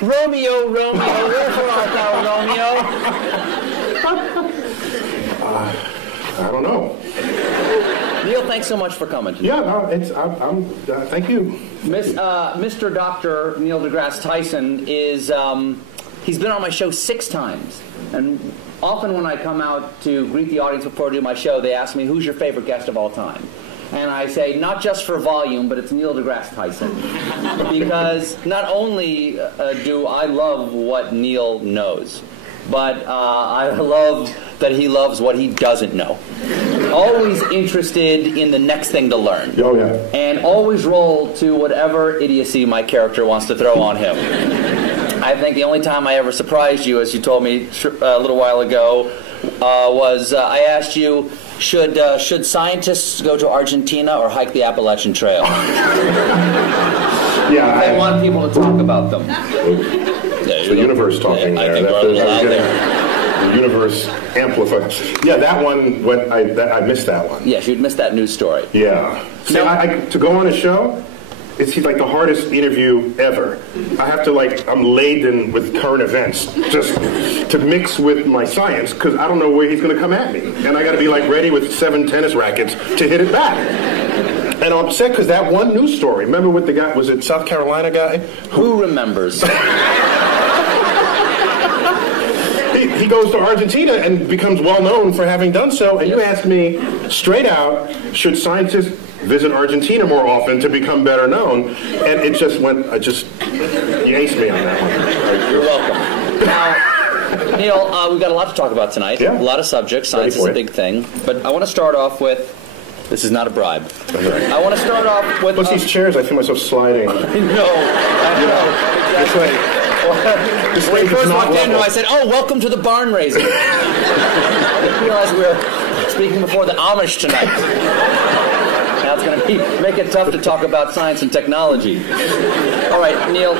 Romeo, Romeo, wherefore art thou, Romeo? I don't know. Neil, thanks so much for coming tonight. Yeah, no, thank you. Mr. Dr. Neil deGrasse Tyson is, he's been on my show 6 times. And often when I come out to greet the audience before I do my show, they ask me, who's your favorite guest of all time? And I say, not just for volume, but it's Neil deGrasse Tyson. Because not only do I love what Neil knows, but I love that he loves what he doesn't know. Always interested in the next thing to learn. Oh, yeah. And always roll to whatever idiocy my character wants to throw on him. I think the only time I ever surprised you, as you told me a little while ago, was I asked you, should scientists go to Argentina or hike the Appalachian Trail? Yeah, I want people to talk about them. It's the universe talking there. I think we're a little out there. The universe amplifies. Yeah, that one, I missed that one. Yes, you'd missed that news story. Yeah. See, to go on a show, it's like the hardest interview ever. I have to I'm laden with current events just to mix with my science because I don't know where he's going to come at me. And I got to be ready with 7 tennis rackets to hit it back. And I'm upset because that one news story, remember with the guy, was it South Carolina guy? Who remembers? He goes to Argentina and becomes well known for having done so. And you asked me straight out, should scientists visit Argentina more often to become better known? And it just went, you aced me on that one. You're welcome. Now, Neil, we've got a lot to talk about tonight. Yeah. A lot of subjects. Science is a big thing. But I want to start off with, this is not a bribe. I want to start off with... Plus these chairs, I feel myself sliding. I know. Exactly. When we first walked in, I said, oh, welcome to the barn raising. I realized we were speaking before the Amish tonight. Now it's going to make it tough to talk about science and technology. All right, Neil,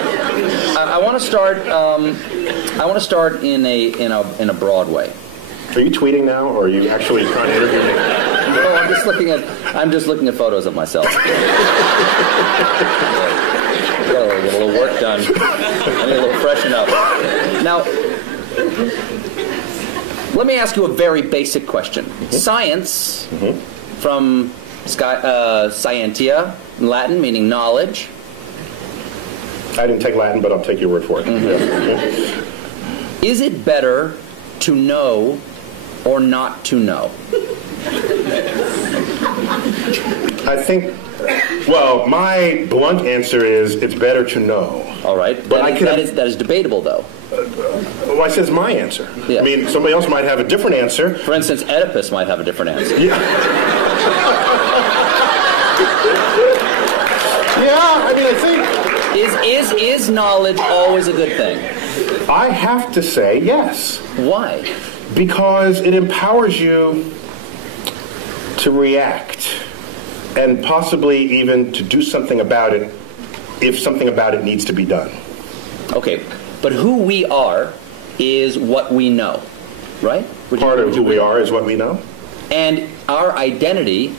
I want to start. I want to start in a broad way. Are you tweeting now, or are you actually trying to interview me? No, I'm just looking at photos of myself. Get a little work done. I need a little freshen up. Now, let me ask you a very basic question. Science, from scientia, in Latin, meaning knowledge. I didn't take Latin, but I'll take your word for it. Is it better to know or not to know? I think, well, my blunt answer is it's better to know. All right. But that is debatable, though. Well, I said it's my answer. Yeah. I mean, somebody else might have a different answer. For instance, Oedipus might have a different answer. Yeah. Yeah, I mean, I think... Is knowledge always a good thing? I have to say yes. Why? Because it empowers you to react and possibly even to do something about it if something about it needs to be done. Okay, but who we are is what we know, right? Part of who we are is what we know. And our identity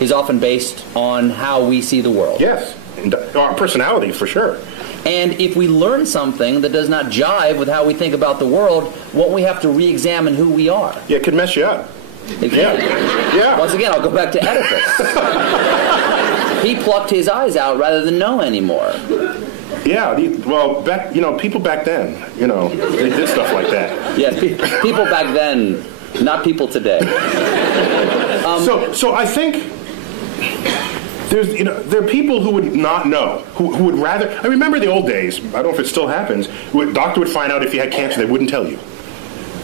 is often based on how we see the world. Yes, and our personality for sure. And if we learn something that does not jive with how we think about the world, won't we have to re-examine who we are? Yeah, it could mess you up. Exactly. Yeah. Once again, I'll go back to Oedipus. He plucked his eyes out rather than know anymore. Yeah, well, people back then, they did stuff like that. Yes, people back then, not people today. So I think there are people who would not know, who would rather. I remember the old days. I don't know if it still happens. A doctor would find out if you had cancer, they wouldn't tell you.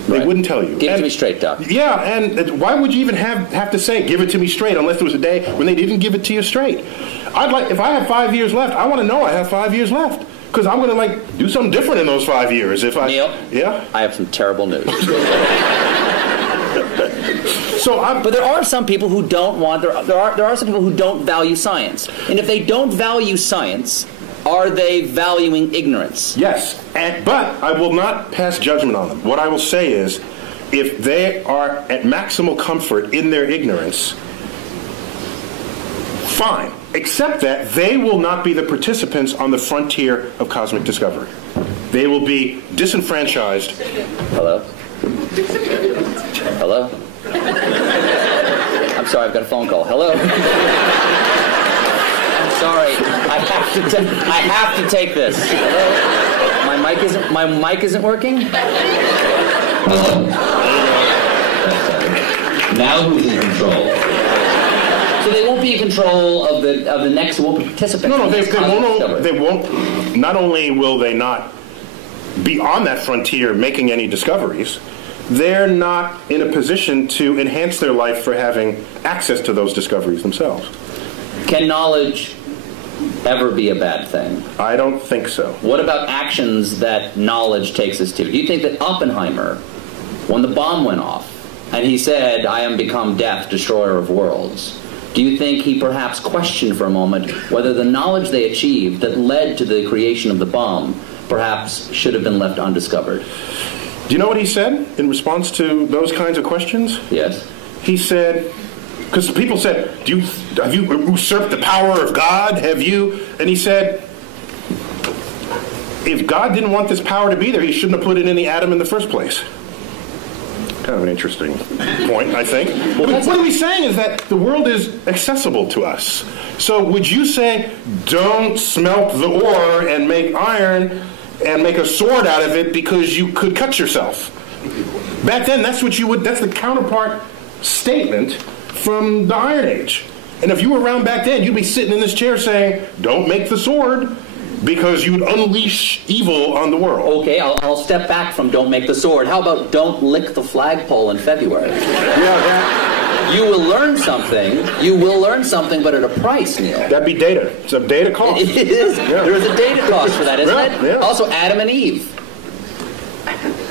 They wouldn't tell you. Give it to me straight, Doc. Yeah, and why would you even have to say, give it to me straight, unless there was a day when they didn't give it to you straight? If I have 5 years left, I want to know I have 5 years left. Because I'm going to, do something different in those 5 years. Neil? Yeah? I have some terrible news. But there are some people who don't want, there are some people who don't value science. And if they don't value science, are they valuing ignorance? Yes, but I will not pass judgment on them. What I will say is, if they are at maximal comfort in their ignorance, fine, except that they will not be the participants on the frontier of cosmic discovery. They will be disenfranchised. Hello? Hello? I'm sorry, I've got a phone call. Hello? I'm sorry, I have to take this. Hello? My mic isn't working? Hello? Now who's in control? So they won't be in control of the next. They won't be participants. No, they won't. Not only will they not be on that frontier making any discoveries, they're not in a position to enhance their life for having access to those discoveries themselves. Can knowledge ever be a bad thing? I don't think so. What about actions that knowledge takes us to? Do you think that Oppenheimer, when the bomb went off, and he said, "I am become death, destroyer of worlds," do you think he perhaps questioned for a moment whether the knowledge they achieved that led to the creation of the bomb perhaps should have been left undiscovered? Do you know what he said in response to those kinds of questions? Yes. He said, because people said, have you usurped the power of God? Have you? And he said, if God didn't want this power to be there, he shouldn't have put it in the atom in the first place. Kind of an interesting point, I think. But what he's saying is that the world is accessible to us. So would you say, don't smelt the ore and make iron and make a sword out of it because you could cut yourself? Back then, that's the counterpart statement from the Iron Age. And if you were around back then, you'd be sitting in this chair saying, don't make the sword, because you would unleash evil on the world. Okay, I'll step back from don't make the sword. How about don't lick the flagpole in February? Yeah, you will learn something. You will learn something, but at a price, Neil. That'd be data. It's a data cost. It is. Yeah. There is a data cost for that, isn't it? Yeah. Also, Adam and Eve.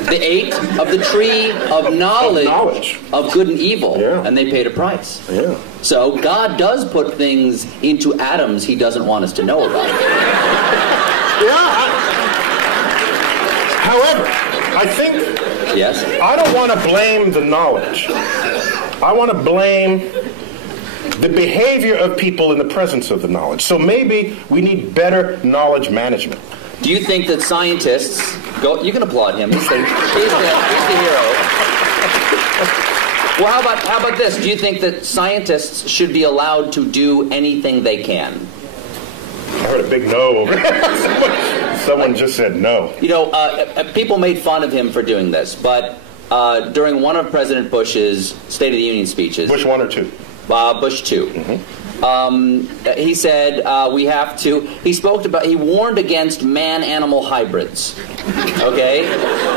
They ate of the tree of knowledge of good and evil, and they paid a price. Yeah. So God does put things into atoms he doesn't want us to know about. However, I think I don't want to blame the knowledge. I want to blame the behavior of people in the presence of the knowledge. So maybe we need better knowledge management. Do you think that scientists go? You can applaud him. He's the hero. Well, how about this? Do you think that scientists should be allowed to do anything they can? I heard a big no over there. Someone just said no. You know, people made fun of him for doing this, but during one of President Bush's State of the Union speeches... Bush 1 or 2? Bush 2. Mm-hmm. He said he warned against man-animal hybrids. Okay?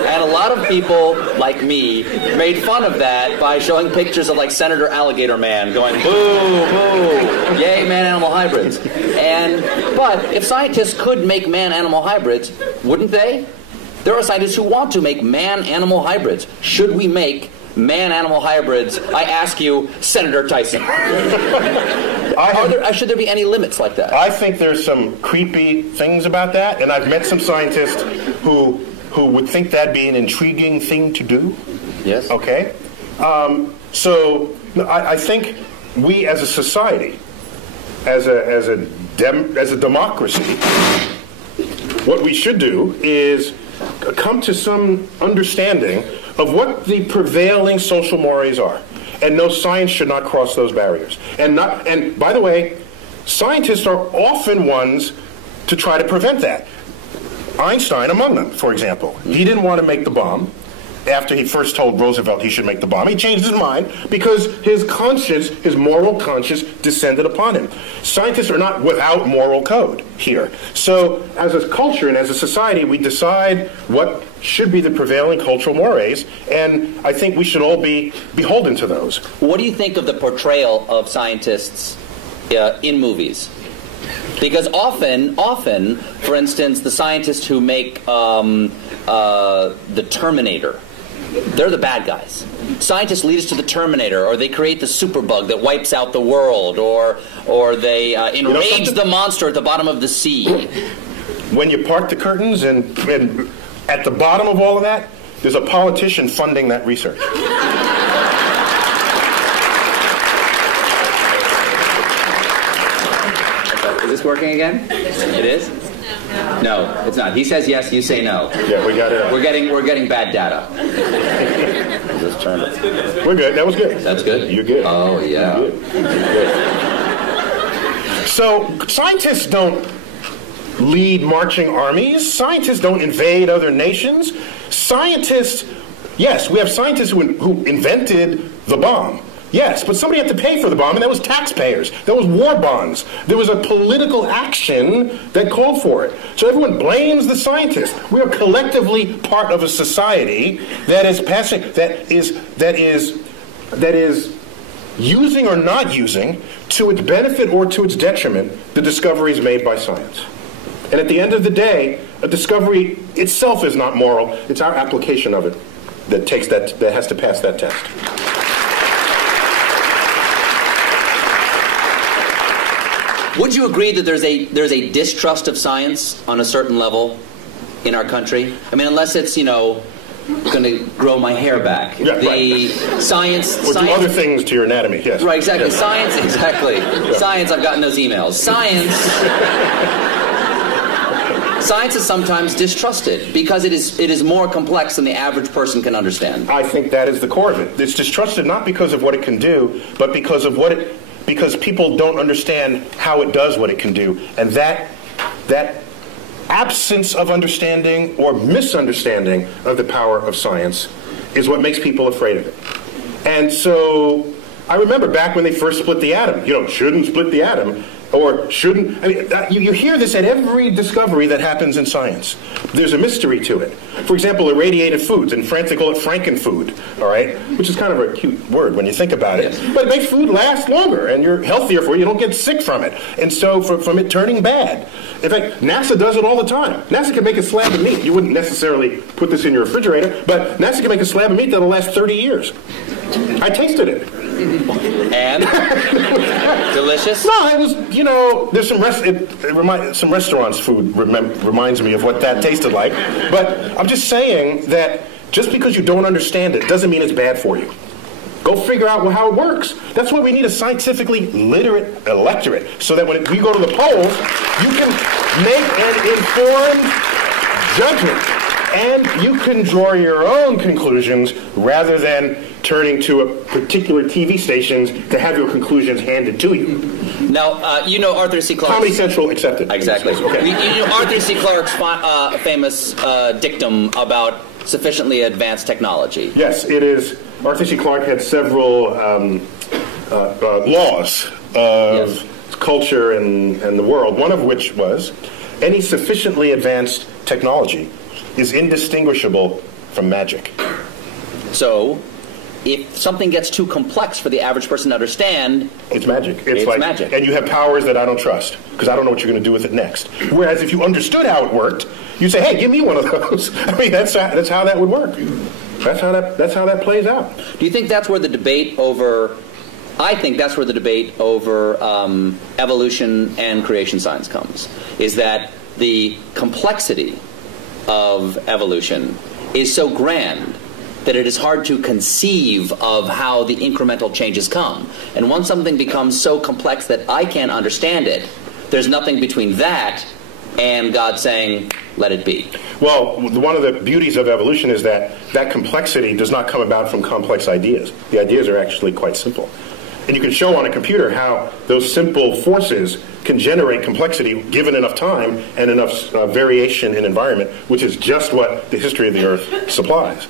And a lot of people, like me, made fun of that by showing pictures of, like, Senator Alligator Man going, boo, boo, yay, man-animal hybrids. But if scientists could make man-animal hybrids, wouldn't they? There are scientists who want to make man-animal hybrids. Should we make man-animal hybrids? I ask you, Senator Tyson. Should there be any limits like that? I think there's some creepy things about that, and I've met some scientists who would think that'd be an intriguing thing to do. Yes. Okay? So I think we as a society, as a democracy, what we should do is come to some understanding of what the prevailing social mores are. And no, science should not cross those barriers. And by the way, scientists are often ones to try to prevent that. Einstein among them, for example. He didn't want to make the bomb after he first told Roosevelt he should make the bomb. He changed his mind because his conscience, his moral conscience, descended upon him. Scientists are not without moral code here. So as a culture and as a society, we decide what should be the prevailing cultural mores, and I think we should all be beholden to those. What do you think of the portrayal of scientists in movies? Because often, for instance, the scientists who make the Terminator, they're the bad guys. Scientists lead us to the Terminator, or they create the superbug that wipes out the world, or they enrage the monster at the bottom of the sea. When you part the curtains and at the bottom of all of that, there's a politician funding that research. this working again? It is? No, it's not. He says yes, you say no. Yeah, we got it. We're getting bad data. Just turn it. We're good. That was good. That's good? You're good. Oh, yeah. You're good. So, scientists don't lead marching armies. Scientists don't invade other nations. Scientists, yes, we have scientists who invented the bomb. Yes, but somebody had to pay for the bomb, and that was taxpayers. That was war bonds. There was a political action that called for it. So everyone blames the scientists. We are collectively part of a society that is passing, that is using or not using, to its benefit or to its detriment, the discoveries made by science. And at the end of the day, a discovery itself is not moral. It's our application of it that has to pass that test. Would you agree that there's a distrust of science on a certain level in our country? I mean, unless it's, going to grow my hair back. Yeah, right. Science... Or do other things to your anatomy, yes. Right, exactly. Yes. Science, exactly. Yeah. Science, I've gotten those emails. Science is sometimes distrusted because it is more complex than the average person can understand. I think that is the core of it. It's distrusted not because of what it can do, but because of because people don't understand how it does what it can do. And that absence of understanding or misunderstanding of the power of science is what makes people afraid of it. And so I remember back when they first split the atom, shouldn't split the atom. Or shouldn't, you hear this at every discovery that happens in science. There's a mystery to it. For example, irradiated foods. In France, they call it frankenfood, all right? Which is kind of a cute word when you think about it. Yes. But it makes food last longer, and you're healthier for it. You don't get sick from it. And so from it turning bad. In fact, NASA does it all the time. NASA can make a slab of meat. You wouldn't necessarily put this in your refrigerator, but NASA can make a slab of meat that'll last 30 years. I tasted it. And? Delicious? No, it was, there's some restaurants' food reminds me of what that tasted like. But I'm just saying that just because you don't understand it doesn't mean it's bad for you. Go figure out how it works. That's why we need a scientifically literate electorate, so that when we go to the polls, you can make an informed judgment. And you can draw your own conclusions rather than turning to a particular TV stations to have your conclusions handed to you. Now, Arthur C. Clarke. Comedy Central accepted. Exactly. Okay. You know Arthur C. Clarke's famous dictum about sufficiently advanced technology. Yes, it is. Arthur C. Clarke had several laws of culture and the world, one of which was any sufficiently advanced technology is indistinguishable from magic. So, if something gets too complex for the average person to understand, it's magic. It's like magic. And you have powers that I don't trust, because I don't know what you're going to do with it next. Whereas if you understood how it worked, you say, hey, give me one of those. I mean, that's how that would work. That's how that plays out. Do you think that's where the debate over... I think that's where the debate over evolution and creation science comes, is that the complexity of evolution is so grand that it is hard to conceive of how the incremental changes come. And once something becomes so complex that I can't understand it, there's nothing between that and God saying, let it be. Well, one of the beauties of evolution is that complexity does not come about from complex ideas. The ideas are actually quite simple. And you can show on a computer how those simple forces can generate complexity given enough time and enough variation in environment, which is just what the history of the Earth supplies.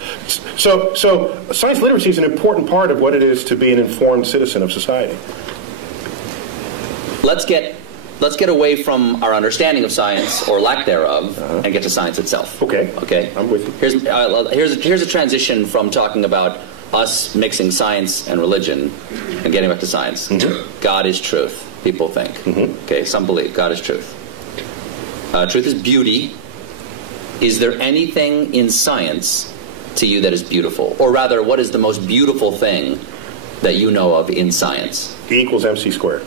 So science literacy is an important part of what it is to be an informed citizen of society. Let's get away from our understanding of science, or lack thereof, and get to science itself. Okay. I'm with you. Here's a transition from talking about us mixing science and religion and getting back to science. Mm-hmm. God is truth, people think. Mm-hmm. Okay, some believe God is truth. Truth is beauty. Is there anything in science to you that is beautiful? Or rather, what is the most beautiful thing that you know of in science? E equals MC squared.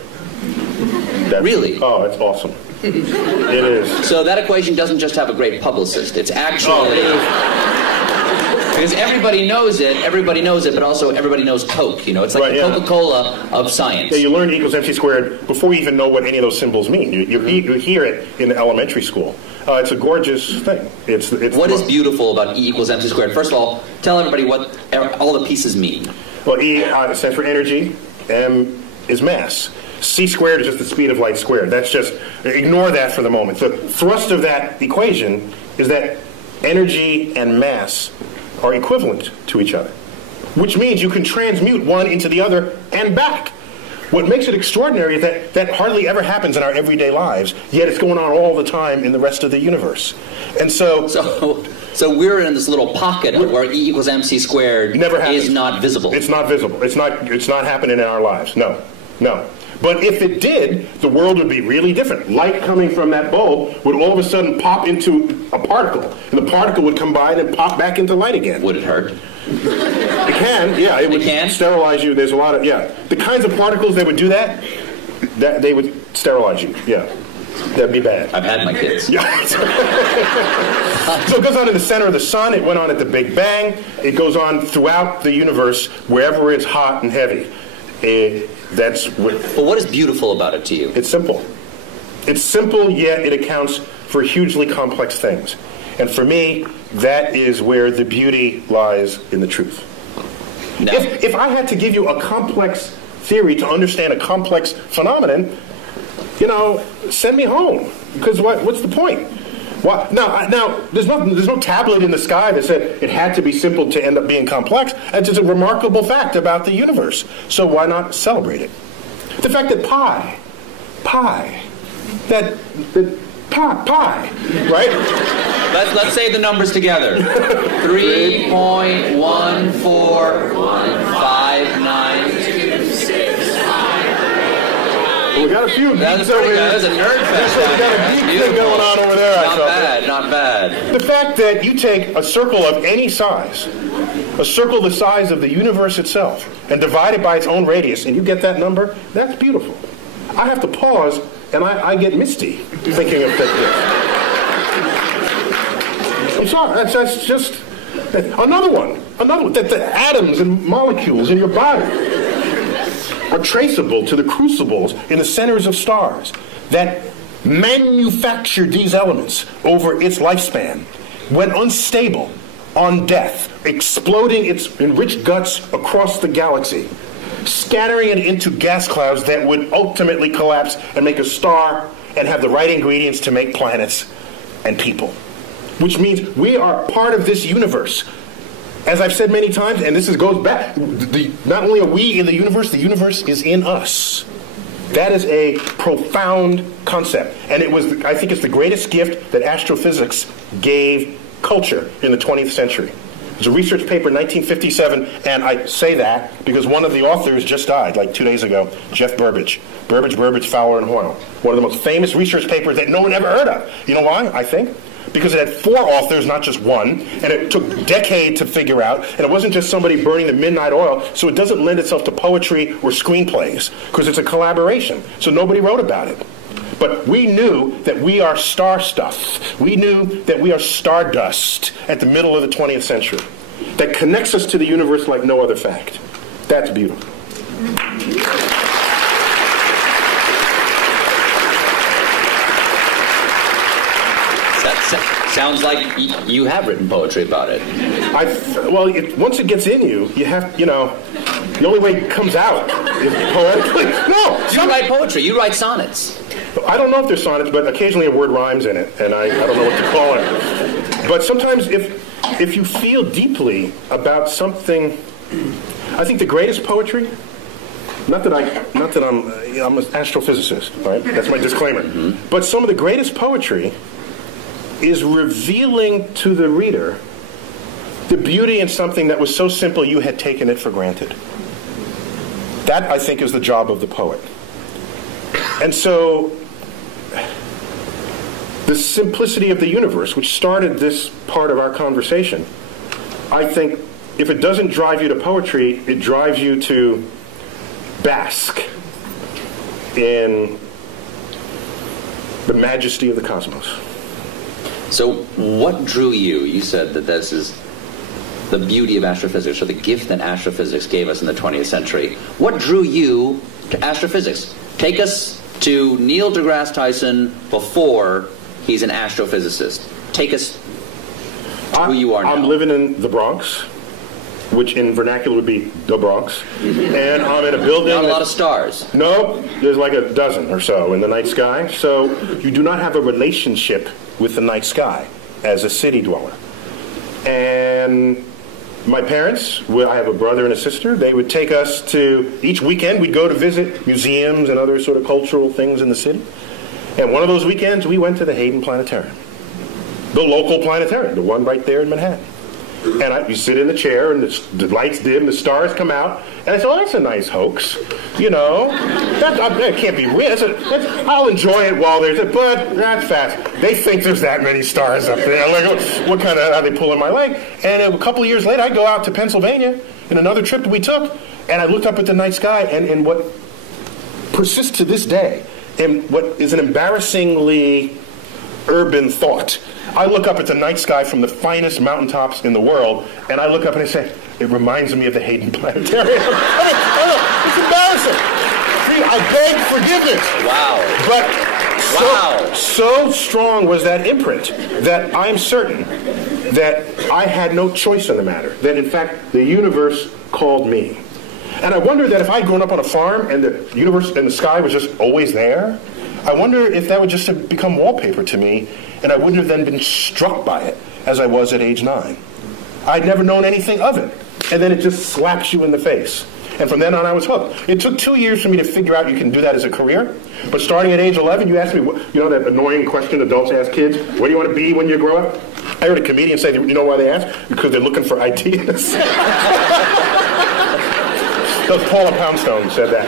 Really? Oh, it's awesome. It is. So that equation doesn't just have a great publicist. It's actually... Because everybody knows it, but also everybody knows Coke. You know, it's like the Coca-Cola of science. Yeah, you learn E equals MC squared before you even know what any of those symbols mean. You hear it in elementary school. It's a gorgeous thing. What is beautiful about E equals MC squared? First of all, tell everybody what all the pieces mean. Well, E stands for energy. M is mass. C squared is just the speed of light squared. That's just, ignore that for the moment. The thrust of that equation is that energy and mass are equivalent to each other, which means you can transmute one into the other and back. What makes it extraordinary is that hardly ever happens in our everyday lives, yet it's going on all the time in the rest of the universe. And so we're in this little pocket where E equals MC squared is not visible. It's not visible. It's not happening in our lives. No. But if it did, the world would be really different. Light coming from that bulb would all of a sudden pop into a particle, and the particle would combine and pop back into light again. Would it hurt? It can, yeah. It would sterilize you. There's a lot of, the kinds of particles that would do that they would sterilize you, yeah. That'd be bad. I've had my kids. Yeah. So it goes on in the center of the sun. It went on at the Big Bang. It goes on throughout the universe, wherever it's hot and heavy. Well, what is beautiful about it to you? It's simple. It's simple, yet it accounts for hugely complex things. And for me, that is where the beauty lies in the truth. No. If I had to give you a complex theory to understand a complex phenomenon, send me home. Because what's the point? Now, there's no tablet in the sky that said it had to be simple to end up being complex. It's just a remarkable fact about the universe. So why not celebrate it? The fact that pi, right? Let's say the numbers together. 3.1415926. We got a few geeks over here. There's a nerd fest. We got a geek thing going on over there. Not bad. The fact that you take a circle of any size, a circle the size of the universe itself, and divide it by its own radius, and you get that number, that's beautiful. I have to pause, and I get misty thinking of this. It's not. That's just another one. That the atoms and molecules in your body are traceable to the crucibles in the centers of stars that manufactured these elements over its lifespan, when unstable, on death, exploding its enriched guts across the galaxy, scattering it into gas clouds that would ultimately collapse and make a star and have the right ingredients to make planets and people. Which means we are part of this universe. As I've said many times, and this goes back, not only are we in the universe is in us. That is a profound concept. And I think it's the greatest gift that astrophysics gave culture in the 20th century. There's a research paper in 1957, and I say that because one of the authors just died, like 2 days ago, Jeff Burbidge. Burbidge, Fowler, and Hoyle. One of the most famous research papers that no one ever heard of. You know why, I think? Because it had 4 authors, not just one, and it took a decade to figure out, and it wasn't just somebody burning the midnight oil, so it doesn't lend itself to poetry or screenplays, because it's a collaboration, so nobody wrote about it. But we knew that we are star stuff. We knew that we are stardust at the middle of the 20th century. That connects us to the universe like no other fact. That's beautiful. Sounds like you have written poetry about it. Once it gets in you, you have, the only way it comes out is poetically. No! You write poetry. You write sonnets. I don't know if they're sonnets, but occasionally a word rhymes in it, and I don't know what to call it. But sometimes if you feel deeply about something, I think the greatest poetry, not that I'm an astrophysicist, right? That's my disclaimer. Mm-hmm. But some of the greatest poetry is revealing to the reader the beauty in something that was so simple you had taken it for granted. That, I think, is the job of the poet. And so, the simplicity of the universe, which started this part of our conversation, I think, if it doesn't drive you to poetry, it drives you to bask in the majesty of the cosmos. So what drew you? You said that this is the beauty of astrophysics, or the gift that astrophysics gave us in the 20th century. What drew you to astrophysics? Take us to Neil deGrasse Tyson before he's an astrophysicist. Take us to who you are now. I'm living in the Bronx, which in vernacular would be the Bronx. And I'm in a building... Not a lot of stars. No, there's like a dozen or so in the night sky. So you do not have a relationship with the night sky as a city dweller. And my parents, I have a brother and a sister, they would take us to, each weekend we'd go to visit museums and other sort of cultural things in the city. And one of those weekends we went to the Hayden Planetarium. The local planetarium, the one right there in Manhattan. And you sit in the chair, and the lights dim, the stars come out, and I said, "Oh, that's a nice hoax, you know. That can't be real. I'll enjoy it while there's it, but that's fast. They think there's that many stars up there. Like, what kind of? Are they pulling my leg?" And a couple of years later, I go out to Pennsylvania in another trip that we took, and I looked up at the night sky, and what persists to this day, and what is an embarrassingly urban thought. I look up at the night sky from the finest mountaintops in the world, and I look up and I say, "It reminds me of the Hayden Planetarium." It's embarrassing. See, I beg forgiveness. Wow. But so strong was that imprint that I'm certain that I had no choice in the matter. That, in fact, the universe called me. And I wonder that if I'd grown up on a farm and the universe and the sky was just always there, I wonder if that would just have become wallpaper to me, and I wouldn't have then been struck by it as I was at age 9. I'd never known anything of it. And then it just slaps you in the face. And from then on, I was hooked. It took 2 years for me to figure out you can do that as a career. But starting at age 11, you asked me, you know that annoying question adults ask kids, "What do you want to be when you grow up?" I heard a comedian say, "You know why they ask? Because they're looking for ideas." Paula Poundstone said that.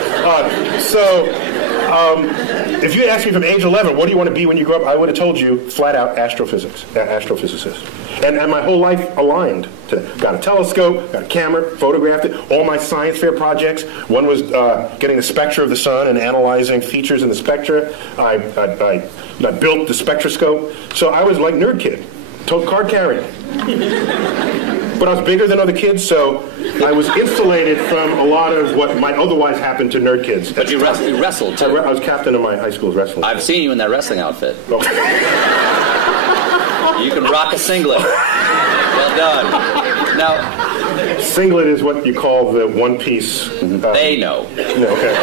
If you had asked me from age 11, what do you want to be when you grow up, I would have told you flat out astrophysicist. And my whole life aligned to that. Got a telescope, got a camera, photographed it. All my science fair projects. One was getting the spectra of the sun and analyzing features in the spectra. I built the spectroscope. So I was like nerd kid, card carrying. But I was bigger than other kids, so I was insulated from a lot of what might otherwise happen to nerd kids. But you wrestled, too. I was captain of my high school's wrestling team. I've seen you in that wrestling outfit. Oh. You can rock a singlet. Well done. Now, singlet is what you call the one-piece... they know. No, okay.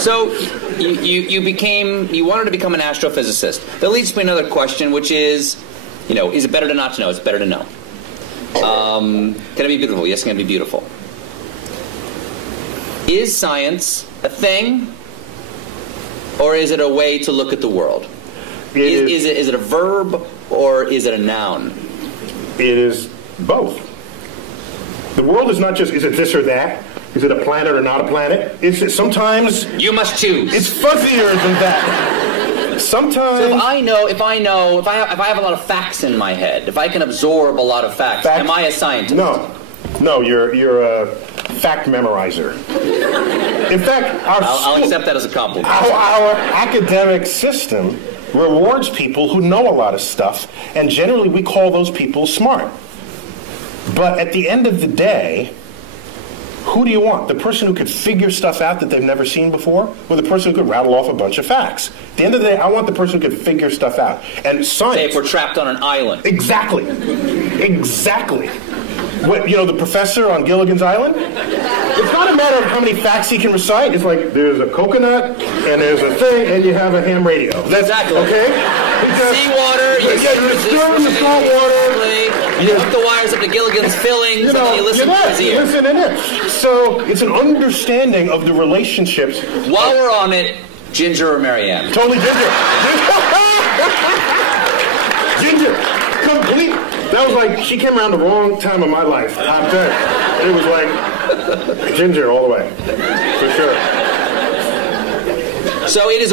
So... You wanted to become an astrophysicist. That leads to another question, which is, is it better to not to know? It's better to know. Can it be beautiful? Yes, it can be beautiful. Is science a thing, or is it a way to look at the world? Is it a verb, or is it a noun? It is both. The world is not just, is it this or that? Is it a planet or not a planet? Sometimes you must choose. It's fuzzier than that. Sometimes. So if I have a lot of facts in my head, if I can absorb a lot of facts, am I a scientist? No, you're a fact memorizer. In fact, I'll accept that as a compliment. Our academic system rewards people who know a lot of stuff, and generally we call those people smart. But at the end of the day, who do you want? The person who could figure stuff out that they've never seen before, or the person who could rattle off a bunch of facts? At the end of the day, I want the person who could figure stuff out. And science... Say if we're trapped on an island. Exactly. What, the professor on Gilligan's Island? It's not a matter of how many facts he can recite. It's like, there's a coconut, and there's a thing, and you have a ham radio. That's, exactly. Okay? Seawater, you stir in the salt water. You hook the wires up to Gilligan's fillings, and then you listen to his ear. Listen in it. So it's an understanding of the relationships. While we're on it, Ginger or Marianne? Totally Ginger. Ginger. Complete. That was like, she came around the wrong time of my life. I'm telling you. It was like Ginger all the way. For sure. So it's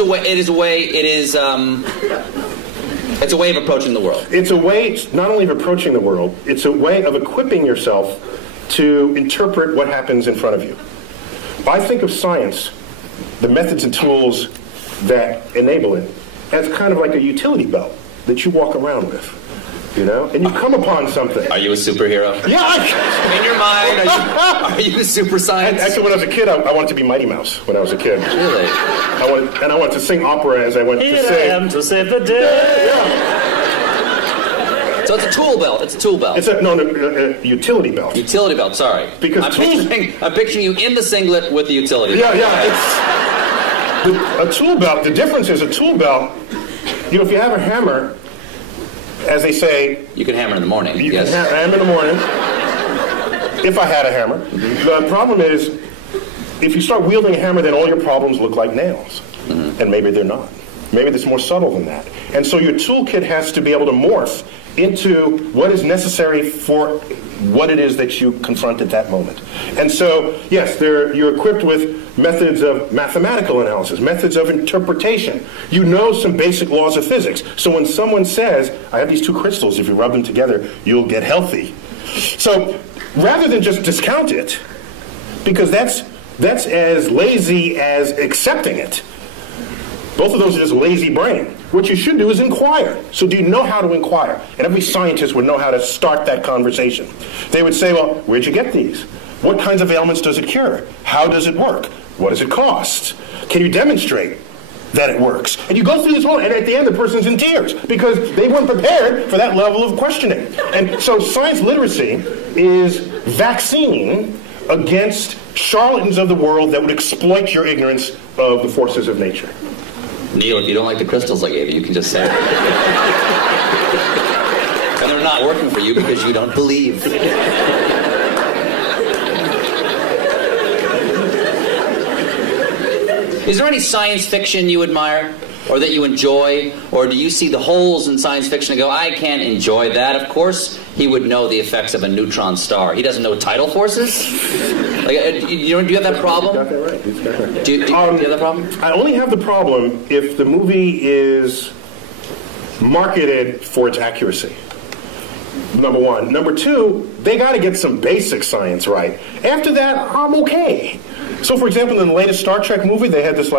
a way of approaching the world. It's a way, not only of approaching the world, it's a way of equipping yourself to interpret what happens in front of you. I think of science, the methods and tools that enable it, as kind of like a utility belt that you walk around with. You know, and you come upon something. Are you a superhero? Yeah. In your mind, are you a super science? Actually, when I was a kid, I wanted to be Mighty Mouse. When I was a kid, Really? I wanted to sing opera as I went to sing. I am to save the day. Yeah. So it's a tool belt. It's a tool belt. It's a utility belt. Utility belt. Sorry. Because I'm picturing you in the singlet with the utility belt. Yeah. It's a tool belt. The difference is a tool belt. You know, if you have a hammer, as they say, You can hammer in the morning. you Yes. can hammer in the morning. If I had a hammer, the problem is, if you start wielding a hammer, then all your problems look like nails, and maybe they're not. Maybe it's more subtle than that. And so your toolkit has to be able to morph into what is necessary for what it is that you confront at that moment. And so, yes, you're equipped with methods of mathematical analysis, methods of interpretation. You know some basic laws of physics. So when someone says, I have these two crystals, if you rub them together, you'll get healthy. So rather than just discount it, because that's as lazy as accepting it. Both of those are just lazy brain. What you should do is inquire. So do you know how to inquire? And every scientist would know how to start that conversation. They would say, well, where'd you get these? What kinds of ailments does it cure? How does it work? What does it cost? Can you demonstrate that it works? And you go through this whole, and at the end the person's in tears because they weren't prepared for that level of questioning. And so science literacy is vaccine against charlatans of the world that would exploit your ignorance of the forces of nature. Neil, if you don't like the crystals I gave you, you can just say it. And they're not working for you because you don't believe. Is there any science fiction you admire? Or that you enjoy? Or do you see the holes in science fiction and go, I can't enjoy that? Of course he would know the effects of a neutron star. He doesn't know tidal forces? Like, do you have that problem? He's got that right. He's got that right. Do you have that problem? I only have the problem if the movie is marketed for its accuracy. Number one. Number two, they got to get some basic science right. After that, I'm okay. So, for example, in the latest Star Trek movie, they had this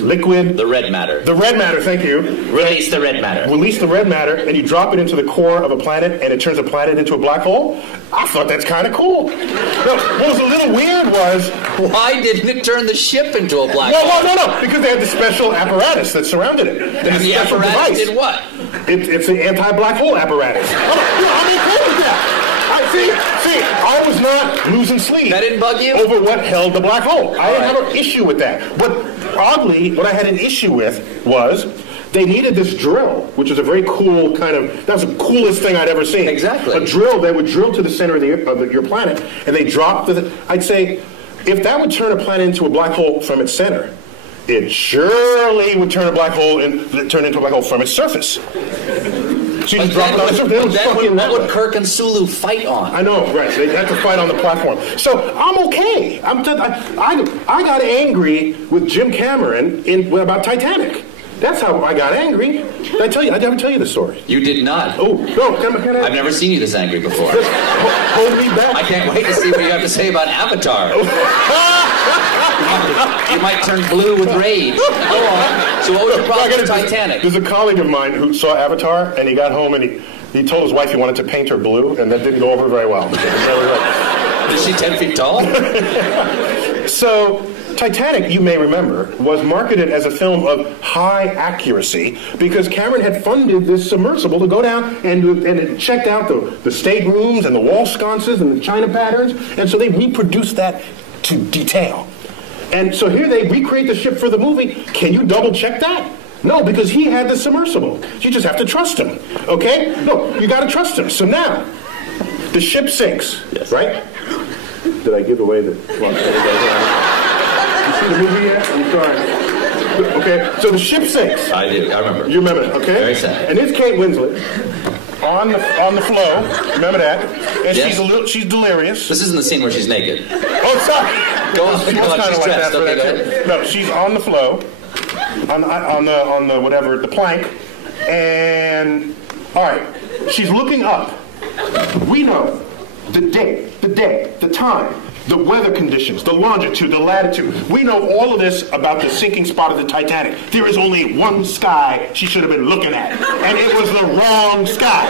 liquid. The red matter. The red matter, thank you. Release the red matter. Release the red matter, and you drop it into the core of a planet, and it turns a planet into a black hole. I thought that's kind of cool. Now, what was a little weird was... Why didn't it turn the ship into a black hole? No, because they had the special apparatus that surrounded it. And the apparatus did what? It's an anti-black hole apparatus. I'm okay with that. See, I was not losing sleep. That didn't bug you? Over what held the black hole. I didn't have an issue with that. But oddly, what I had an issue with was they needed this drill, which is a very cool kind of, that was the coolest thing I'd ever seen. Exactly. A drill that would drill to the center of your planet, and they dropped I'd say, if that would turn a planet into a black hole from its center, it surely would turn into a black hole from its surface. So you drop it on the surface. What would Kirk and Sulu fight on? I know, right. They had to fight on the platform. So I'm okay. I got angry with Jim Cameron about Titanic. That's how I got angry. Did I tell you? I didn't tell you the story. You did not. Oh, no. Can I? I've never seen you this angry before. Hold me back. I can't wait to see what you have to say about Avatar. You might turn blue with rage. Go on. So what was your problem with Titanic? There's a colleague of mine who saw Avatar, and he got home and he told his wife he wanted to paint her blue, and that didn't go over very well. Is she 10 feet tall? So Titanic, you may remember, was marketed as a film of high accuracy because Cameron had funded this submersible to go down and it checked out the staterooms and the wall sconces and the china patterns, and so they reproduced that to detail. And so here they recreate the ship for the movie. Can you double check that? No, because he had the submersible. You just have to trust him, okay? No, you got to trust him. So now, the ship sinks, yes. Right? Did I give away the... Well, you see the movie yet? I'm sorry. Okay, so the ship sinks. I do, I remember. You remember it, okay? Very sad. And it's Kate Winslet on the flow. Remember that? And yes. she's delirious. This isn't the scene where she's naked. Oh, sorry. Go on, kind of like that for that too. No, she's on the flow, on the whatever, the plank, and all right, she's looking up. We know the date, the day, the time, the weather conditions, the longitude, the latitude. We know all of this about the sinking spot of the Titanic. There is only one sky she should have been looking at, and it was the wrong sky.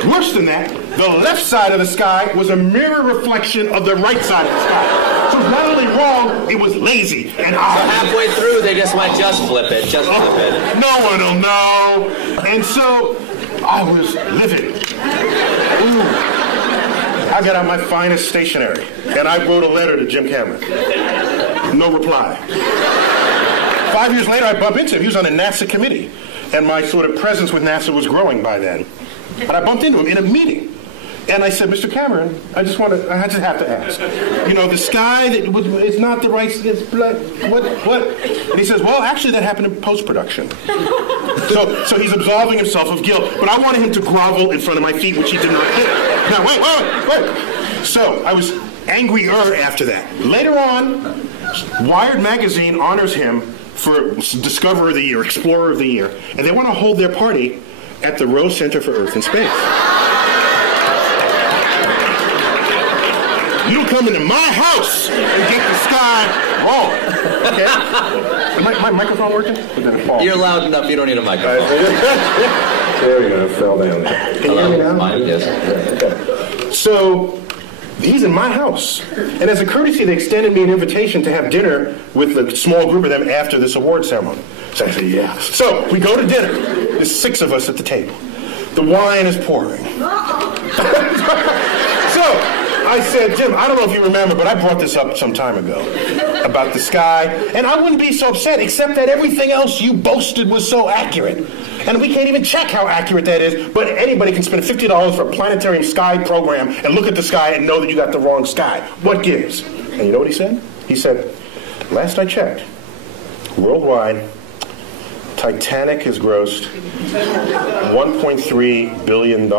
Worse than that, the left side of the sky was a mirror reflection of the right side of the sky. So it was not only wrong, it was lazy and odd. So halfway through, they just went, just flip it. No one will know. And so I was livid. Ooh. I got out my finest stationery, and I wrote a letter to Jim Cameron. No reply. 5 years later, I bump into him. He was on a NASA committee, and my sort of presence with NASA was growing by then. And I bumped into him in a meeting. And I said, Mr. Cameron, I just have to ask. You know, the sky, it's not the right, it's blood, what? And he says, well, actually that happened in post-production. So he's absolving himself of guilt. But I wanted him to grovel in front of my feet, which he did not do. Now, wait. So I was angrier after that. Later on, Wired magazine honors him for Discoverer of the Year, Explorer of the Year. And they want to hold their party at the Rose Center for Earth and Space. You don't come into my house and get the sky wrong. Okay? Is my microphone working? You're loud enough, you don't need a microphone. There we go, it fell down. Can you hear me now? Mine, yes. Okay. So, he's in my house. And as a courtesy, they extended me an invitation to have dinner with a small group of them after this award ceremony. So I said, yeah. So we go to dinner. There's 6 of us at the table. The wine is pouring. So I said, Jim, I don't know if you remember, but I brought this up some time ago about the sky. And I wouldn't be so upset, except that everything else you boasted was so accurate. And we can't even check how accurate that is, but anybody can spend $50 for a planetary sky program and look at the sky and know that you got the wrong sky. What gives? And you know what he said? He said, last I checked, worldwide, Titanic has grossed $1.3 billion.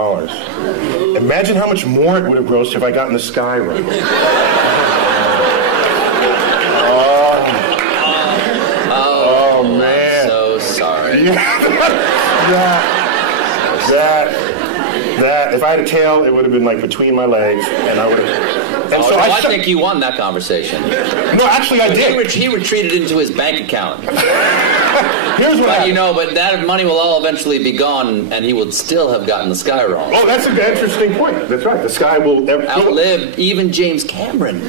Imagine how much more it would have grossed if I got in the sky right. Oh, man. I'm so sorry. That, if I had a tail, it would have been like between my legs, and I would have... And so I think you won that conversation. No, actually I did. He retreated into his bank account. Here's what happened. You know, but that money will all eventually be gone, and he would still have gotten the sky wrong. Oh, that's an interesting point. That's right. The sky will... outlive even James Cameron.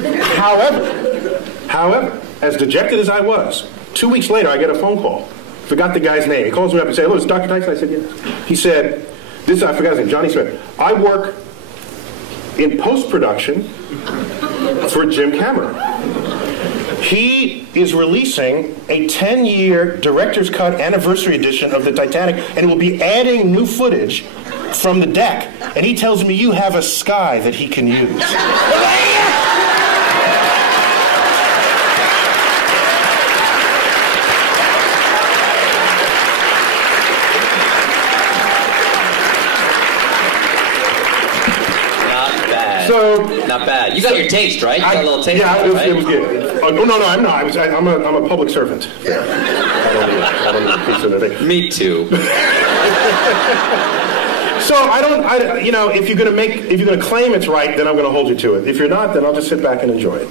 However, as dejected as I was, 2 weeks later I get a phone call. Forgot the guy's name. He calls me up and says, hello, it's Dr. Tyson? I said, yes. He said, I forgot his name, Johnny Smith. I work in post-production for Jim Cameron. He is releasing a 10-year director's cut anniversary edition of the Titanic, and will be adding new footage from the deck. And he tells me you have a sky that he can use. Not bad. You got your taste, right? You got a little taste. Yeah, right? It was good. No, I'm not. I'm a public servant. Yeah. I don't need a piece of the thing. Me too. So if you're gonna claim it's right, then I'm gonna hold you to it. If you're not, then I'll just sit back and enjoy it.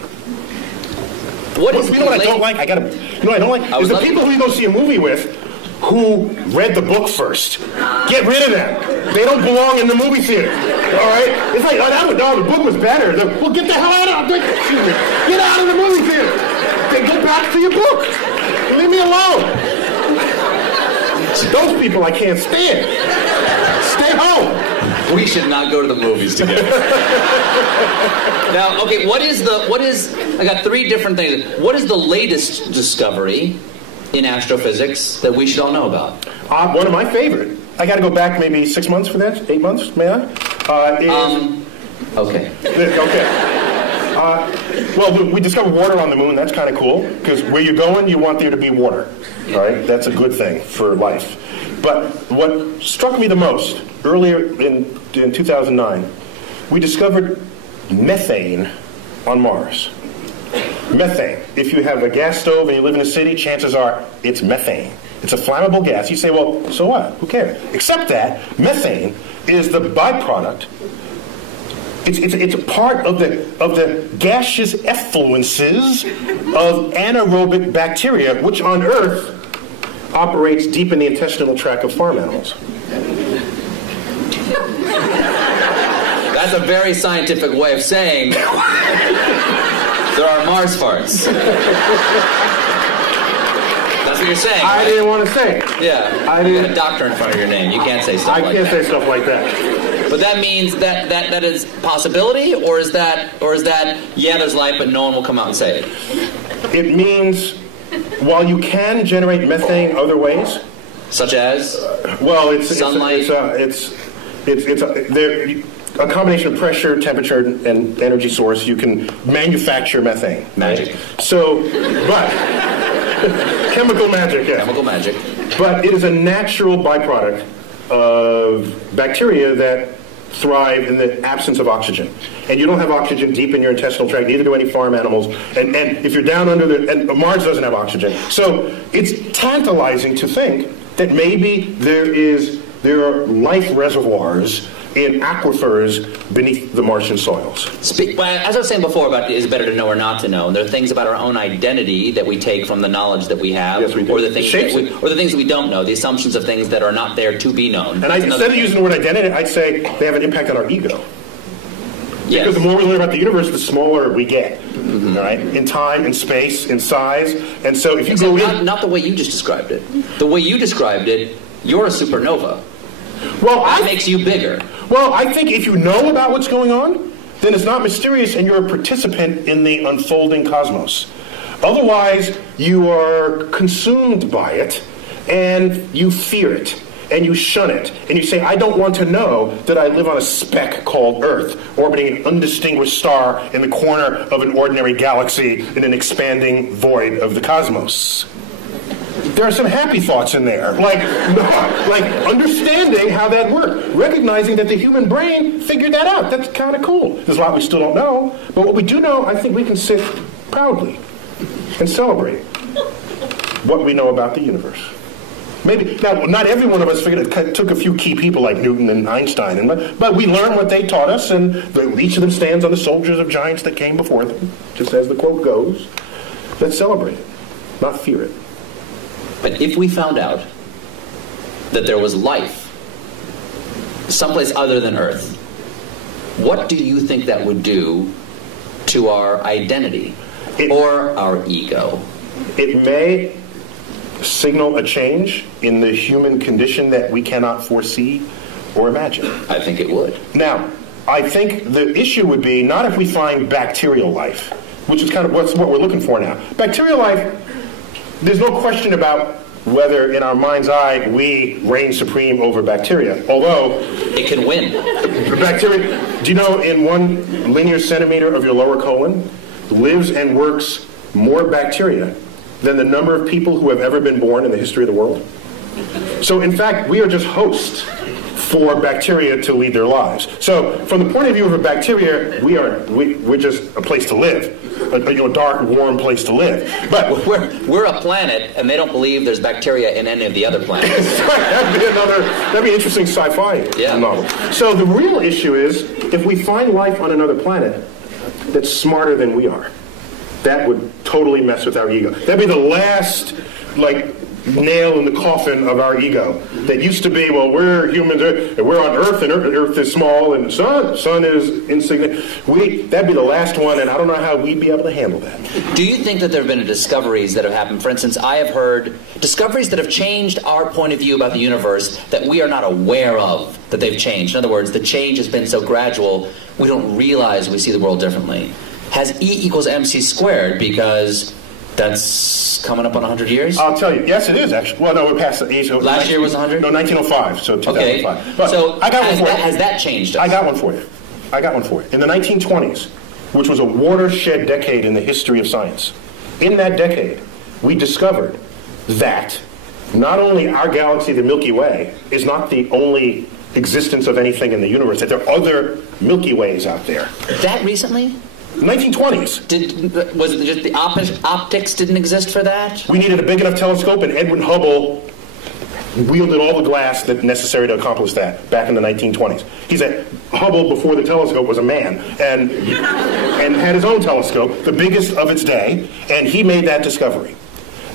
You know what I don't like? You know what I don't like? Is the people who you go see a movie with who read the book first. Get rid of them. They don't belong in the movie theater. All right? It's like, the book was better. Well, get the hell out of it. Get out of the movie theater. Then go back to your book. Leave me alone. Those people I can't stand. Stay home. We should not go to the movies together. Now, okay, I got 3 different things. What is the latest discovery in astrophysics that we should all know about? One of my favorite. I got to go back maybe 6 months for that. 8 months, may I? Okay. Well, we discovered water on the moon. That's kind of cool because where you're going, you want there to be water. All right, that's a good thing for life. But what struck me the most earlier in 2009, we discovered methane on Mars. Methane. If you have a gas stove and you live in a city, chances are it's methane. It's a flammable gas. You say, well, so what? Who cares? Except that methane is the byproduct. It's a part of the gaseous effluences of anaerobic bacteria, which on Earth operates deep in the intestinal tract of farm animals. That's a very scientific way of saying there are Mars farts. That's what you're saying, I right? didn't want to say it. Yeah. You got a doctor in front of your name. You can't say stuff like that. I can't say stuff like that. But that means that is possibility, or is that yeah, there's life, but no one will come out and say it? It means while you can generate methane other ways, such as sunlight. It's a combination of pressure, temperature, and energy source. You can manufacture methane. Magic. Right? So, but chemical magic. Yeah. Chemical magic. But it is a natural byproduct of bacteria that thrive in the absence of oxygen. And you don't have oxygen deep in your intestinal tract, neither do any farm animals. And if you're down under and Mars doesn't have oxygen. So it's tantalizing to think that maybe there are life reservoirs in aquifers beneath the Martian soils. As I was saying before about is it better to know or not to know, and there are things about our own identity that we take from the knowledge that we have, yes, we do. or the things that we don't know, the assumptions of things that are not there to be known. And instead of using the word identity, I'd say they have an impact on our ego. Yes. Because the more we learn about the universe, the smaller we get, all right? In time, in space, in size. And so if you go in... Not the way you just described it. The way you described it, you're a supernova. Well, that makes you bigger. Well, I think if you know about what's going on, then it's not mysterious and you're a participant in the unfolding cosmos. Otherwise, you are consumed by it and you fear it and you shun it and you say, I don't want to know that I live on a speck called Earth, orbiting an undistinguished star in the corner of an ordinary galaxy in an expanding void of the cosmos. There are some happy thoughts in there, like understanding how that worked, recognizing that the human brain figured that out. That's kind of cool. There's a lot we still don't know, but what we do know, I think we can sit proudly and celebrate what we know about the universe. Maybe now, not every one of us figured it. Took a few key people like Newton and Einstein, but we learned what they taught us, and each of them stands on the shoulders of giants that came before them, just as the quote goes. Let's celebrate it, not fear it. But if we found out that there was life someplace other than Earth, what do you think that would do to our identity or our ego? It may signal a change in the human condition that we cannot foresee or imagine. I think it would. Now, I think the issue would be not if we find bacterial life, which is kind of what we're looking for now. Bacterial life, there's no question about whether in our mind's eye we reign supreme over bacteria, although it can win. Bacteria, do you know in 1 linear centimeter of your lower colon lives and works more bacteria than the number of people who have ever been born in the history of the world? So in fact, we are just hosts for bacteria to lead their lives. So from the point of view of a bacteria, we're just a place to live, a dark, warm place to live. But we're a planet, and they don't believe there's bacteria in any of the other planets. That'd be an interesting sci-fi novel. So the real issue is if we find life on another planet that's smarter than we are, that would totally mess with our ego. That'd be the last, nail in the coffin of our ego. That used to be, well, we're humans, we're on Earth, and Earth is small, and the sun is insignificant. That'd be the last one, and I don't know how we'd be able to handle that. Do you think that there have been discoveries that have happened? For instance, I have heard discoveries that have changed our point of view about the universe that we are not aware of that they've changed. In other words, the change has been so gradual, we don't realize we see the world differently. Has E equals MC squared because that's coming up on 100 years? I'll tell you. Yes, it is, actually. Well, no, we're past the age. Last year was 100? No, 1905, so 2005. Okay. But so I got one for you. Has that changed us? I got one for you. In the 1920s, which was a watershed decade in the history of science, in that decade, we discovered that not only our galaxy, the Milky Way, is not the only existence of anything in the universe, that there are other Milky Ways out there. That recently? 1920s. Was it just the optics didn't exist for that? We needed a big enough telescope, and Edwin Hubble wielded all the glass that's necessary to accomplish that back in the 1920s. He said Hubble, before the telescope, was a man and had his own telescope, the biggest of its day, and he made that discovery.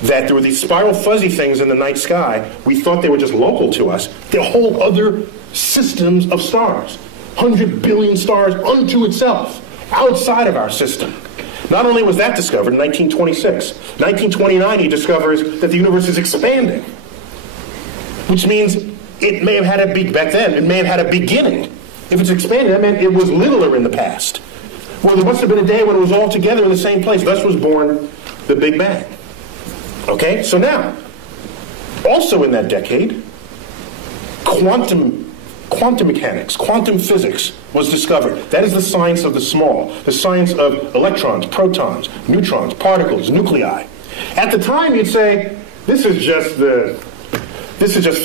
That there were these spiral fuzzy things in the night sky. We thought they were just local to us. They're whole other systems of stars. 100 billion stars unto itself, outside of our system. Not only was that discovered in 1926, 1929 he discovers that the universe is expanding. Which means it may have had a back then, it may have had a beginning. If it's expanding, that meant it was littler in the past. Well, there must have been a day when it was all together in the same place. Thus was born the Big Bang. Okay, so now, also in that decade, quantum mechanics, quantum physics was discovered. That is the science of the small, the science of electrons, protons, neutrons, particles, nuclei. At the time, you'd say, this is just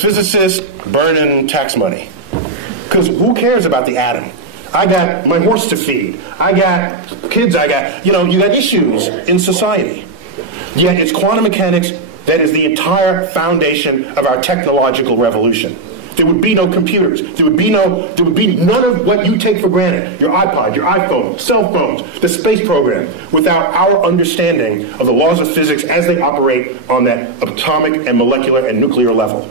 physicists burning tax money. Because who cares about the atom? I got my horse to feed. I got kids, you got issues in society. Yet it's quantum mechanics that is the entire foundation of our technological revolution. There would be no computers. There would be none of what you take for granted, your iPod, your iPhone, cell phones, the space program, without our understanding of the laws of physics as they operate on that atomic and molecular and nuclear level.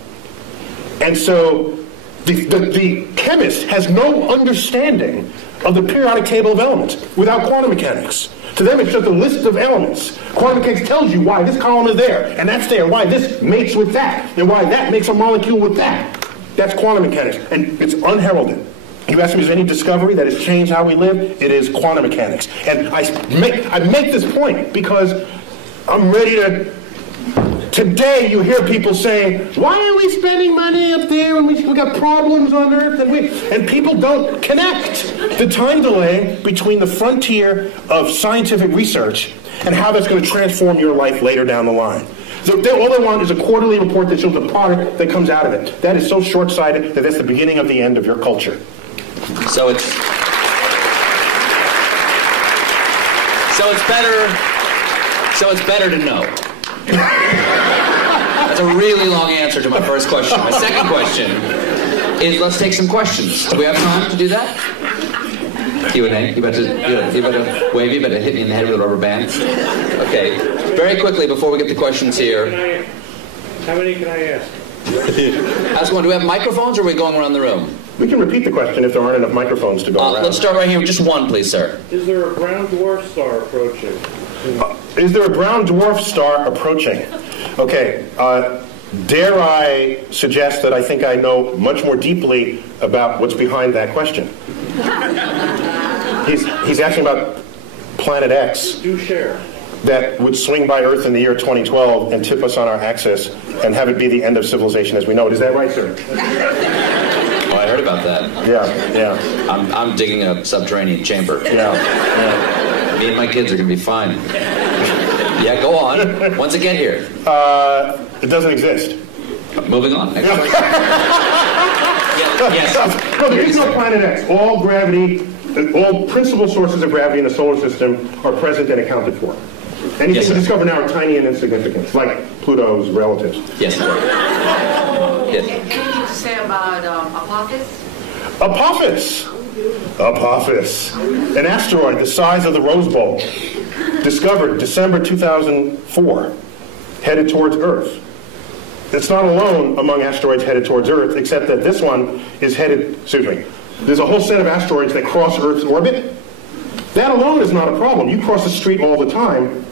And so the chemist has no understanding of the periodic table of elements without quantum mechanics. To them, it's just a list of elements. Quantum mechanics tells you why this column is there, and that's there, why this mates with that, and why that makes a molecule with that. That's quantum mechanics, and it's unheralded. You ask me, is there any discovery that has changed how we live? It is quantum mechanics. And I make this point because I'm ready to... Today you hear people saying, why are we spending money up there when we got problems on Earth? And people don't connect the time delay between the frontier of scientific research and how that's going to transform your life later down the line. So all they want is a quarterly report that shows the product that comes out of it. That is so short-sighted that that's the beginning of the end of your culture. So it's better to know. That's a really long answer to my first question. My second question is, let's take some questions. Do we have time to do that? Q&A. You about to wave? You better hit me in the head with a rubber band. Okay. Very quickly before we get the questions here. How many can I ask? Ask one. Do we have microphones, or are we going around the room? We can repeat the question if there aren't enough microphones to go around. Let's start right here. Just one, please, sir. Is there a brown dwarf star approaching? Is there a brown dwarf star approaching? Okay. Dare I suggest that I think I know much more deeply about what's behind that question? He's asking about Planet X. Do share. That would swing by Earth in the year 2012 and tip us on our axis and have it be the end of civilization as we know it. Is that right, sir? Oh, I heard about that. Yeah. I'm digging a subterranean chamber. Yeah. Me and my kids are going to be fine. Yeah, go on. When's it get here? It doesn't exist. Moving on. Next question. Yes. No, there is no Planet X. All gravity, all principal sources of gravity in the solar system are present and accounted for. Anything we discover now are tiny and insignificant, like Pluto's relatives. Yes. Yes. Anything to say about Apophis? Apophis. An asteroid the size of the Rose Bowl. Discovered December 2004. Headed towards Earth. It's not alone among asteroids headed towards Earth, except that this one is headed, there's a whole set of asteroids that cross Earth's orbit. That alone is not a problem. You cross the street all the time,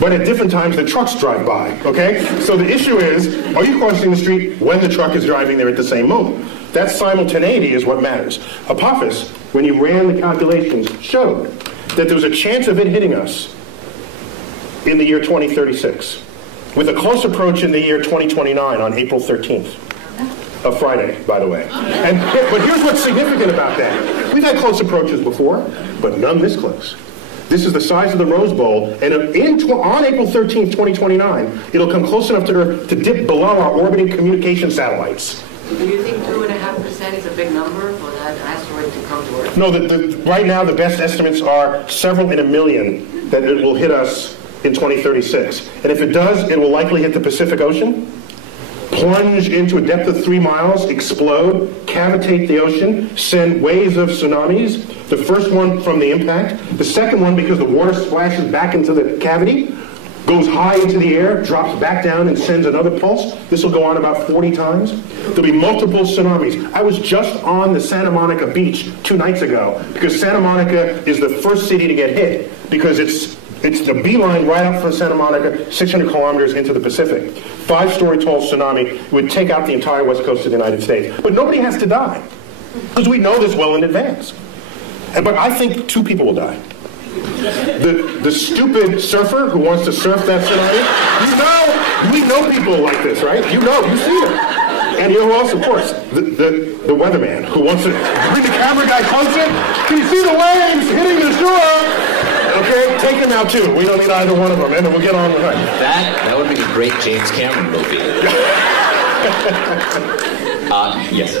but at different times the trucks drive by, okay? So the issue is, are you crossing the street when the truck is driving there at the same moment? That simultaneity is what matters. Apophis, when you ran the calculations, showed that there was a chance of it hitting us in the year 2036, with a close approach in the year 2029 on April 13th. A Friday, by the way. But here's what's significant about that. We've had close approaches before, but none this close. This is the size of the Rose Bowl, and on April 13th, 2029, it'll come close enough to Earth to dip below our orbiting communication satellites. Do you think 2.5% saying it's a big number for that asteroid to come to Earth? No, right now the best estimates are several in a million that it will hit us in 2036. And if it does, it will likely hit the Pacific Ocean, plunge into a depth of 3 miles, explode, cavitate the ocean, send waves of tsunamis. The first one from the impact. The second one, because the water splashes back into the cavity, goes high into the air, drops back down, and sends another pulse. This will go on about 40 times. There'll be multiple tsunamis. I was just on the Santa Monica beach 2 nights ago because Santa Monica is the first city to get hit because it's the beeline right up from Santa Monica, 600 kilometers into the Pacific. 5-story tall tsunami would take out the entire west coast of the United States. But nobody has to die because we know this well in advance. But I think 2 people will die. The stupid surfer who wants to surf that tsunami, we know people like this, right? You see them. And you know who else, of course? The weatherman who wants to bring the camera guy closer. Can you see the waves hitting the shore? Okay, take him out too. We don't need either one of them, and then we'll get on with it. That would make a great James Cameron movie. Yes.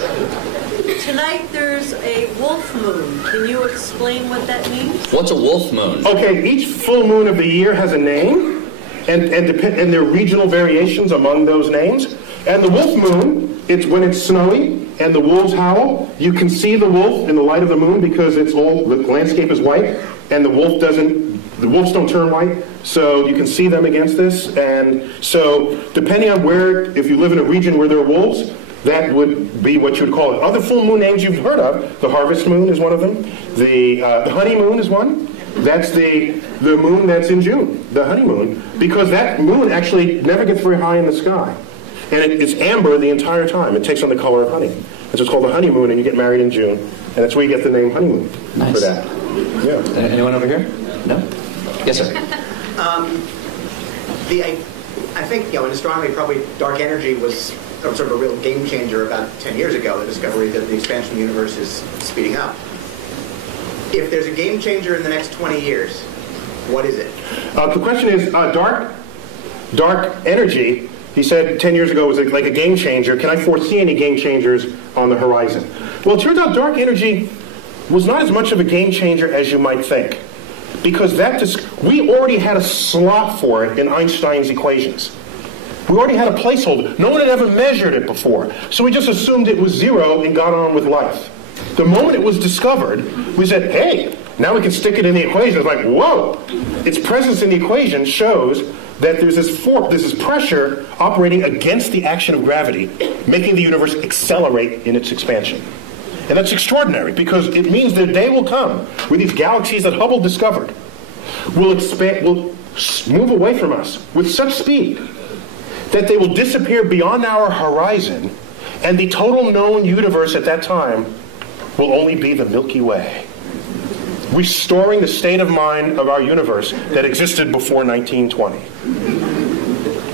Tonight there's a wolf moon. Can you explain what that means? What's a wolf moon? Okay, each full moon of the year has a name, and there are regional variations among those names. And the wolf moon, it's when it's snowy and the wolves howl. You can see the wolf in the light of the moon because the landscape is white, and the wolves don't turn white, so you can see them against this. And so, depending on if you live in a region where there are wolves, that would be what you would call it. Other full moon names you've heard of, the harvest moon is one of them. The honeymoon is one. That's the moon that's in June, the honeymoon, because that moon actually never gets very high in the sky. And it's amber the entire time. It takes on the color of honey. And so it's called the honeymoon, and you get married in June. And that's where you get the name honeymoon for that. Yeah. Anyone over here? No? Yes, sir. I think, in astronomy, probably dark energy was sort of a real game changer about 10 years ago, the discovery that the expansion of the universe is speeding up. If there's a game changer in the next 20 years, what is it? The question is, dark energy, he said 10 years ago was like a game changer. Can I foresee any game changers on the horizon? Well, it turns out dark energy was not as much of a game changer as you might think, because we already had a slot for it in Einstein's equations. We already had a placeholder. No one had ever measured it before, so we just assumed it was 0 and got on with life. The moment it was discovered, we said, hey, now we can stick it in the equation. It's like, whoa! Its presence in the equation shows that there's this force, there's this pressure operating against the action of gravity, making the universe accelerate in its expansion. And that's extraordinary, because it means that a day will come where these galaxies that Hubble discovered will move away from us with such speed that they will disappear beyond our horizon, and the total known universe at that time will only be the Milky Way, restoring the state of mind of our universe that existed before 1920.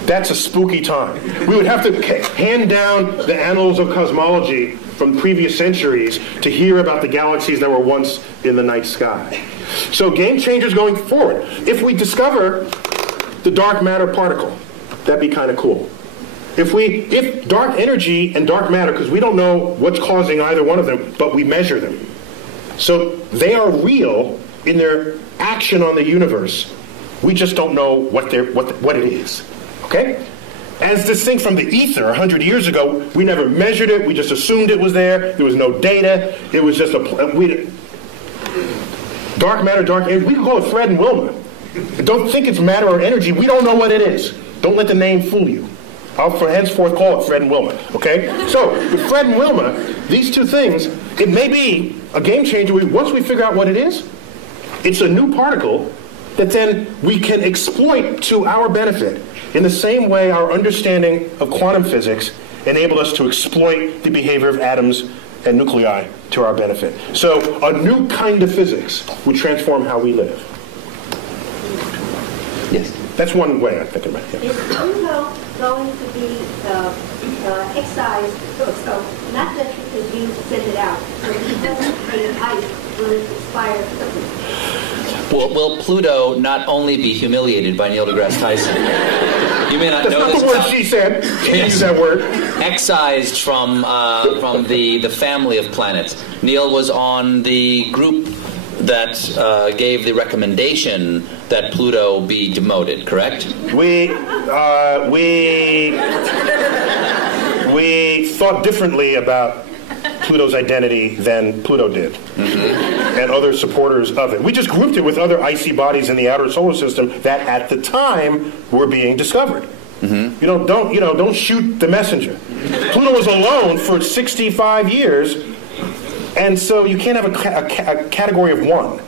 That's a spooky time. We would have to hand down the annals of cosmology from previous centuries to hear about the galaxies that were once in the night sky. So game changers going forward. If we discover the dark matter particle, that'd be kind of cool. If dark energy and dark matter, because we don't know what's causing either one of them, but we measure them. So they are real in their action on the universe. We just don't know what it is. Okay? As distinct from the ether 100 years ago, we never measured it. We just assumed it was there. There was no data. It was just dark matter, dark energy. We can call it Fred and Wilma. Don't think it's matter or energy. We don't know what it is. Don't let the name fool you. I'll henceforth call it Fred and Wilma. Okay? So, with Fred and Wilma, these two things, it may be a game changer. Once we figure out what it is, it's a new particle that then we can exploit to our benefit. In the same way our understanding of quantum physics enabled us to exploit the behavior of atoms and nuclei to our benefit. So a new kind of physics would transform how we live. Yes. That's one way I'm thinking about it. Is Pluto going to be excised, so not just because you send it out, so it doesn't pay ice when it expires? Will Pluto not only be humiliated by Neil deGrasse Tyson? You may not know this. That's not the word she said. She used that word. excised from the family of planets. Neil was on the group that gave the recommendation that Pluto be demoted, correct? We thought differently about Pluto's identity than Pluto did, and other supporters of it. We just grouped it with other icy bodies in the outer solar system that, at the time, were being discovered. Don't shoot the messenger. Pluto was alone for 65 years, and so you can't have a category of one.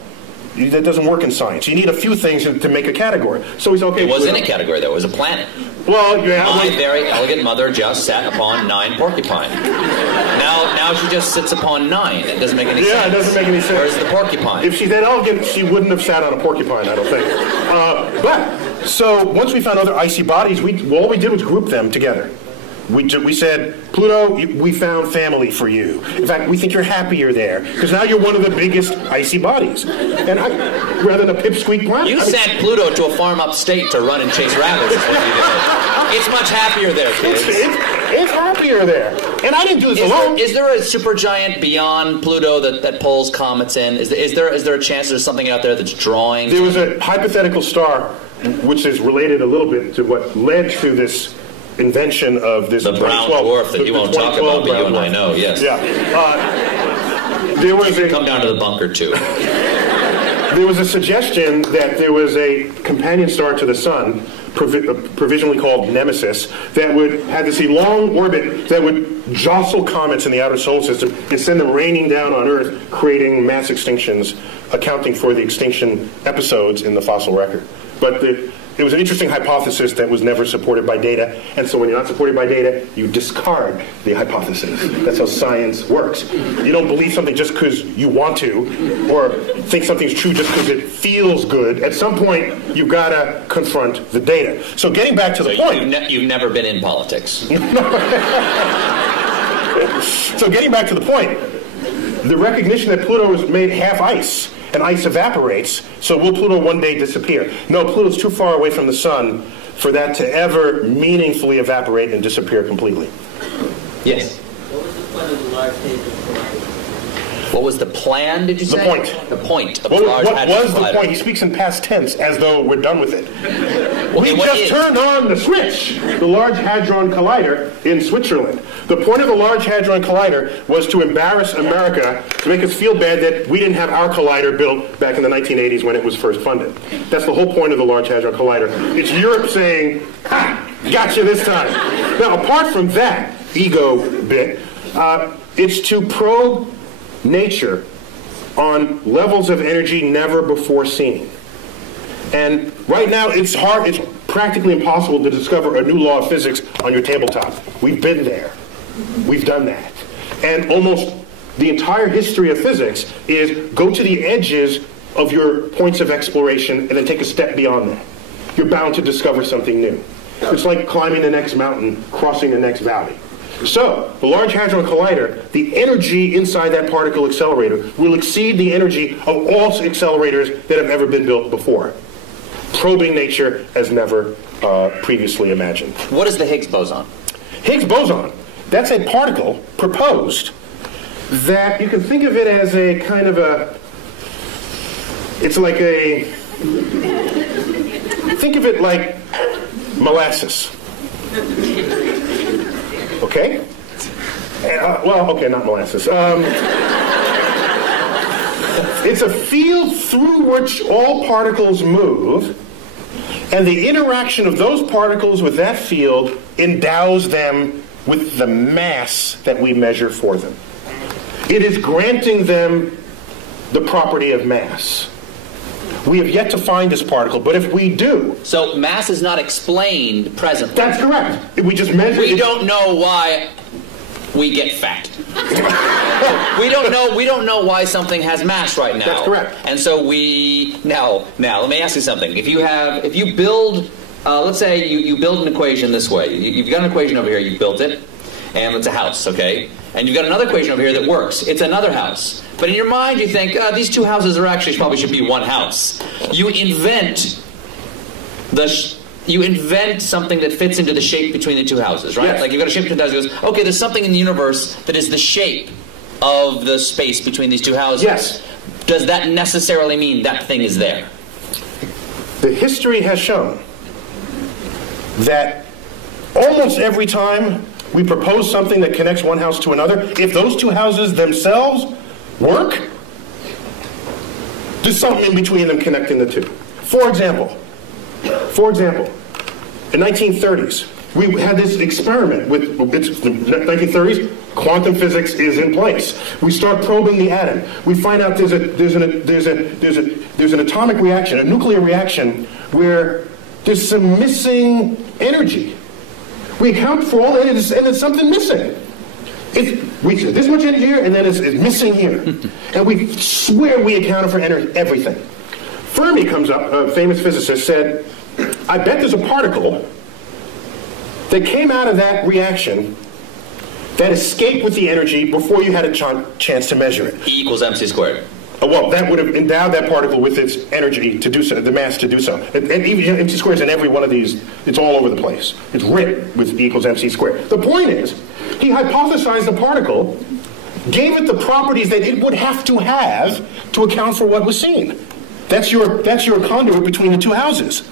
That doesn't work in science. You need a few things to make a category. So he's okay. It wasn't a category, though. It was a planet. Well, yeah. My very elegant mother just sat upon 9 porcupine. Now she just sits upon 9. It doesn't make any sense. Yeah, it doesn't make any sense. Where's the porcupine? If she's that elegant, she wouldn't have sat on a porcupine, I don't think. So once we found other icy bodies, all we did was group them together. We said, Pluto, we found family for you. In fact, we think you're happier there, because now you're one of the biggest icy bodies. And rather than a pipsqueak planet. You sent Pluto to a farm upstate to run and chase rabbits, is what you did. It's much happier there, kids. It's happier there. And I didn't do this alone. Is there a supergiant beyond Pluto that pulls comets in? Is there a chance there's something out there that's drawing? There was a hypothetical star, which is related a little bit to what led to this invention of this the brown dwarf that you won't talk about, but you and I know, yes. Yeah. There was come down to the bunker too. There was a suggestion that there was a companion star to the Sun, provisionally called Nemesis, that would have this long orbit that would jostle comets in the outer solar system and send them raining down on Earth, creating mass extinctions, accounting for the extinction episodes in the fossil record. But it was an interesting hypothesis that was never supported by data, and so when you're not supported by data, you discard the hypothesis. That's how science works. You don't believe something just because you want to, or think something's true just because it feels good. At some point, you've got to confront the data. So getting back to the point... You've never been in politics. So getting back to the point, the recognition that Pluto is made half ice, and ice evaporates, so will Pluto one day disappear? No, Pluto's too far away from the Sun for that to ever meaningfully evaporate and disappear completely. Yes? What was the point of the Large Hadron Collider? What was the plan, did you say? The point. The point of What the Large Hadron was the Collider. point? He speaks in past tense as though we're done with it. We what just is? turned on the switch, the Large Hadron Collider in Switzerland. The point of the Large Hadron Collider was to embarrass America, to make us feel bad that we didn't have our collider built back in the 1980s when it was first funded. That's the whole point of the Large Hadron Collider. It's Europe saying, "Ha, gotcha this time." Now, apart from that ego bit, it's to probe nature on levels of energy never before seen. And right now, it's practically impossible to discover a new law of physics on your tabletop. We've been there. We've done that. And almost the entire history of physics is go to the edges of your points of exploration and then take a step beyond that. You're bound to discover something new. It's like climbing the next mountain, crossing the next valley. So, the Large Hadron Collider, the energy inside that particle accelerator will exceed the energy of all accelerators that have ever been built before, probing nature as never previously imagined. What is the Higgs boson? Higgs boson, that's a particle proposed that you can think of it as a kind of think of it like molasses. Okay? Okay, not molasses. It's a field through which all particles move, and the interaction of those particles with that field endows them with the mass that we measure for them. It is granting them the property of mass. We have yet to find this particle, but if we do... So mass is not explained presently. That's correct. We just measure... We don't know why we get fat. we don't know why something has mass right now. That's correct. And so now let me ask you something. If you build, let's say you build an equation this way. You've got an equation over here. You built it, and it's a house, okay? And you've got another equation over here that works. It's another house. But in your mind, you think, these two houses probably should be one house. You invent the you invent something that fits into the shape between the two houses, right? Yes. Like you've got a shape between the two houses. Goes, okay, there's something in the universe that is the shape of the space between these two houses. Yes. Does that necessarily mean that thing is there? The history has shown that almost every time we propose something that connects one house to another, if those two houses themselves work, there's something in between them connecting the two. For example, in 1930s, we had this experiment with it's the 1930s. Quantum physics is in place. We start probing the atom. We find out there's an atomic reaction, a nuclear reaction, where there's some missing energy. We account for all that, and there's something missing. We say this much energy here, and then it's missing here. And we swear we accounted for everything. Fermi comes up, a famous physicist, said, I bet there's a particle that came out of that reaction that escaped with the energy before you had a chance to measure it. E equals mc squared. Well, that would have endowed that particle with its energy to do so, the mass to do so. And even MC squares in every one of these, it's all over the place. It's written with E equals MC squared. The point is, he hypothesized the particle, gave it the properties that it would have to account for what was seen. That's your conduit between the two houses.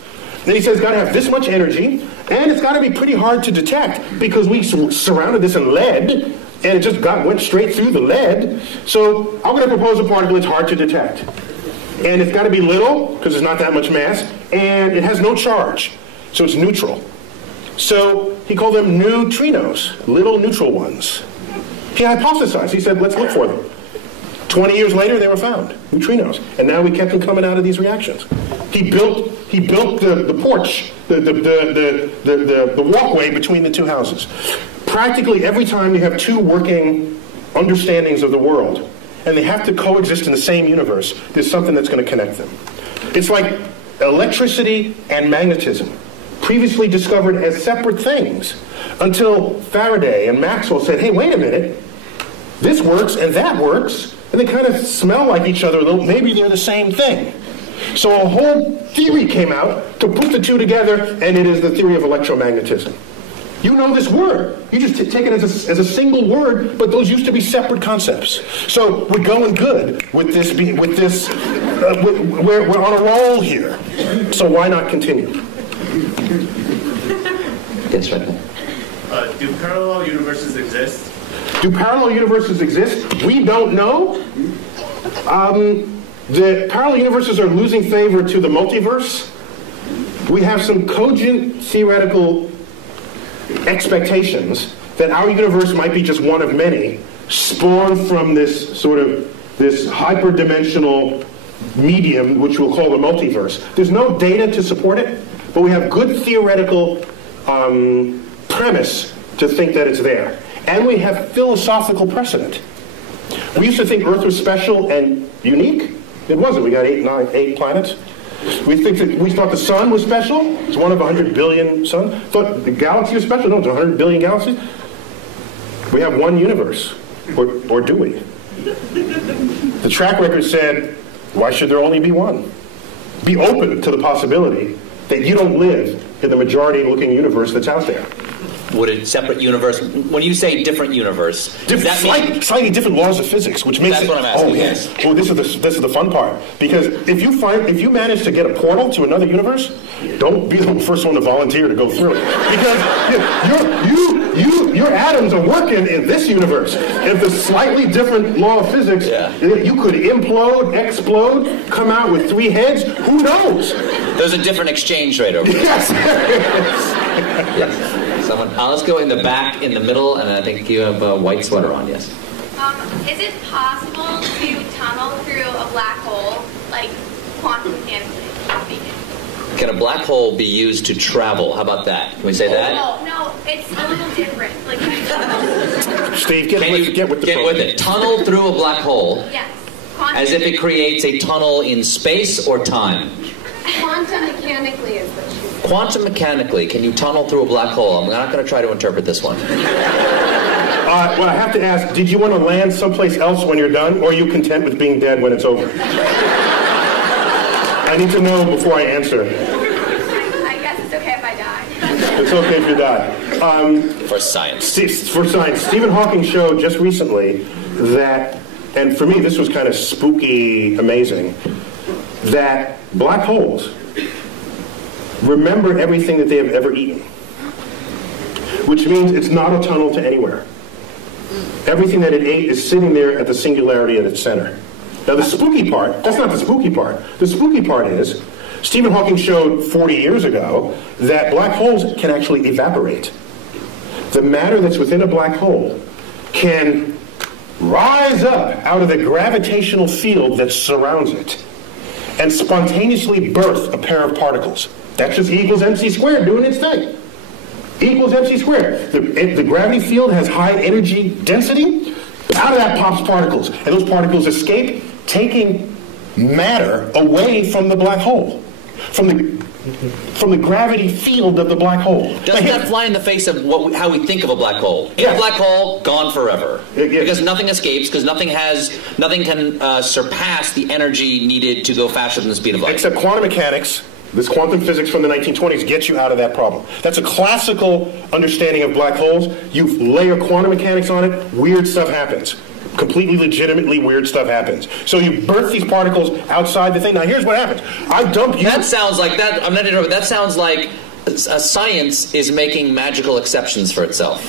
Then he says it's got to have this much energy, and it's got to be pretty hard to detect because we surrounded this in lead, and it just went straight through the lead. So I'm going to propose a particle that's hard to detect. And it's got to be little, because there's not that much mass, and it has no charge, so it's neutral. So he called them neutrinos, little neutral ones. He hypothesized. He said, let's look for them. 20 years later, they were found, neutrinos. And now we kept them coming out of these reactions. He built the porch, the walkway between the two houses. Practically every time you have two working understandings of the world, and they have to coexist in the same universe, there's something that's going to connect them. It's like electricity and magnetism, previously discovered as separate things, until Faraday and Maxwell said, hey, wait a minute, this works and that works, and they kind of smell like each other a little. Maybe they're the same thing. So a whole theory came out to put the two together, and it is the theory of electromagnetism. You know this word. You just take it as a single word, but those used to be separate concepts. So we're going good with this. We're on a roll here. So why not continue? Yes, right. Do parallel universes exist? Do parallel universes exist? We don't know. The parallel universes are losing favor to the multiverse. We have some cogent theoretical expectations that our universe might be just one of many, spawned from this hyperdimensional medium, which we'll call the multiverse. There's no data to support it, but we have good theoretical premise to think that it's there. And we have philosophical precedent. We used to think Earth was special and unique. It wasn't. We got 8 planets. We thought the sun was special. It's one of 100 billion suns. Thought the galaxy was special. No, it's 100 billion galaxies. We have one universe. Or do we? The track record said, why should there only be one? Be open to the possibility that you don't live in the majority-looking universe that's out there. Would a separate universe, when you say different universe, slightly different laws of physics, which makes that's what I'm asking. Oh yes. Oh, this is the fun part, because if you manage to get a portal to another universe, don't be the first one to volunteer to go through it, because your atoms are working in this universe. If the slightly different law of physics, you could implode, explode, come out with 3 heads. Who knows? There's a different exchange rate over there. Yes. Yes. Someone, let's go in the back, in the middle, and I think you have a white sweater on, yes. Is it possible to tunnel through a black hole, like quantum mechanically speaking? Can a black hole be used to travel? How about that? Can we say that? No, it's a little different. Like, Steve, get with it. Tunnel through a black hole. Yes. As if it creates a tunnel in space or time. Quantum mechanically is what she said. Quantum mechanically, can you tunnel through a black hole? I'm not going to try to interpret this one. Well, I have to ask, did you want to land someplace else when you're done, or are you content with being dead when it's over? I need to know before I answer. I guess it's okay if I It's okay if you die. For science. For science. Stephen Hawking showed just recently that, and for me this was kind of spooky amazing, that black holes remember everything that they have ever eaten. Which means it's not a tunnel to anywhere. Everything that it ate is sitting there at the singularity at its center. Now the spooky part, that's not the spooky part. The spooky part is, Stephen Hawking showed 40 years ago that black holes can actually evaporate. The matter that's within a black hole can rise up out of the gravitational field that surrounds it and spontaneously birth a pair of particles. That's just E equals mc squared doing its thing. E equals mc squared. The gravity field has high energy density. Out of that pops particles. And those particles escape, taking matter away from the black hole. From the gravity field of the black hole. Doesn't that fly in the face of how we think of a black hole? In a black hole, gone forever. Because nothing escapes, because nothing can surpass the energy needed to go faster than the speed of light. Except quantum mechanics. This quantum physics from the 1920s gets you out of that problem. That's a classical understanding of black holes. You layer quantum mechanics on it, weird stuff happens. Completely legitimately weird stuff happens. So you birth these particles outside the thing. Now here's what happens. I dump you. That sounds like that. I'm not interrupting. That sounds like science is making magical exceptions for itself.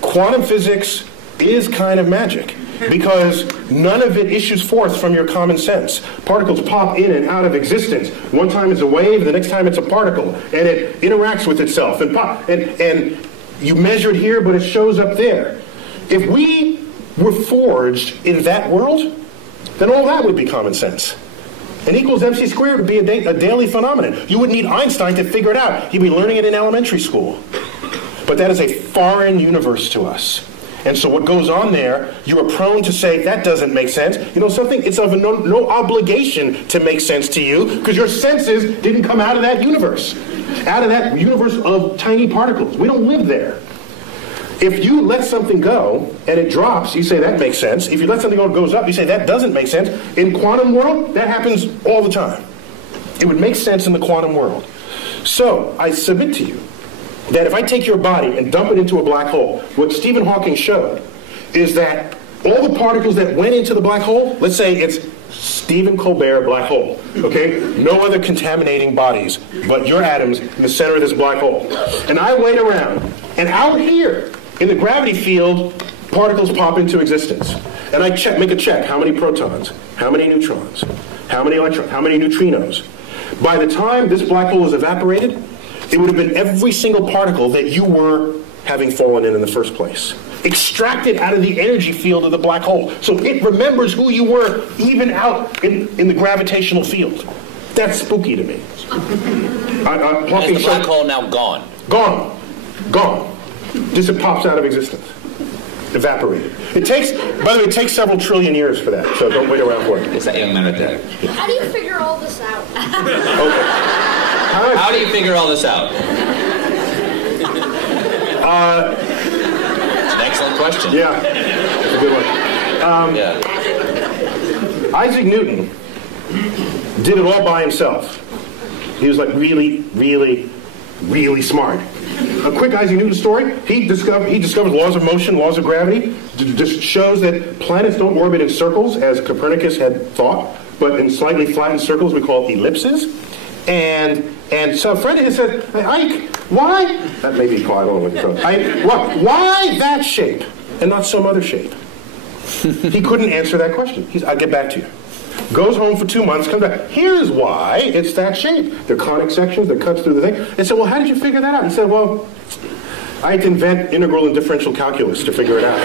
Quantum physics is kind of magic. Because none of it issues forth from your common sense. Particles pop in and out of existence. One time it's a wave, the next time it's a particle. And it interacts with itself. And you measure it here, but it shows up there. If we were forged in that world, then all that would be common sense. An equals mc squared would be a daily phenomenon. You wouldn't need Einstein to figure it out. You'd be learning it in elementary school. But that is a foreign universe to us. And so what goes on there, you are prone to say, that doesn't make sense. You know something? It's of no obligation to make sense to you, because your senses didn't come out of that universe. Out of that universe of tiny particles. We don't live there. If you let something go, and it drops, you say, that makes sense. If you let something go and it goes up, you say, that doesn't make sense. In quantum world, that happens all the time. It would make sense in the quantum world. So, I submit to you, that if I take your body and dump it into a black hole, what Stephen Hawking showed is that all the particles that went into the black hole, let's say it's Stephen Colbert black hole, okay? No other contaminating bodies but your atoms in the center of this black hole. And I wait around, and out here in the gravity field, particles pop into existence. And I make a check, how many protons, how many neutrons, how many electrons, how many neutrinos. By the time this black hole is evaporated, it would have been every single particle that you were having fallen in the first place. Extracted out of the energy field of the black hole. So it remembers who you were even out in the gravitational field. That's spooky to me. Is the black hole now gone? Gone. Gone. Just it pops out of existence. Evaporated. It takes, by the way, it takes several trillion years for that, so don't wait around for it. It's that young man right there. How do you figure all this out? Okay. How do you figure all this out? It's an excellent question. Yeah, it's a good one. Isaac Newton did it all by himself. He was like really, really, really smart. A quick Isaac Newton story. He discovered laws of motion, laws of gravity. Just shows that planets don't orbit in circles, as Copernicus had thought, but in slightly flattened circles we call ellipses. And so a friend of his said, hey, Ike, why? That may be quiet, I don't know what you're talking. Why that shape and not some other shape? He couldn't answer that question. I'll get back to you. Goes home for 2 months, comes back. Here's why it's that shape. They're conic sections that cuts through the thing. And said, well, how did you figure that out? He said, well, I had to invent integral and differential calculus to figure it out.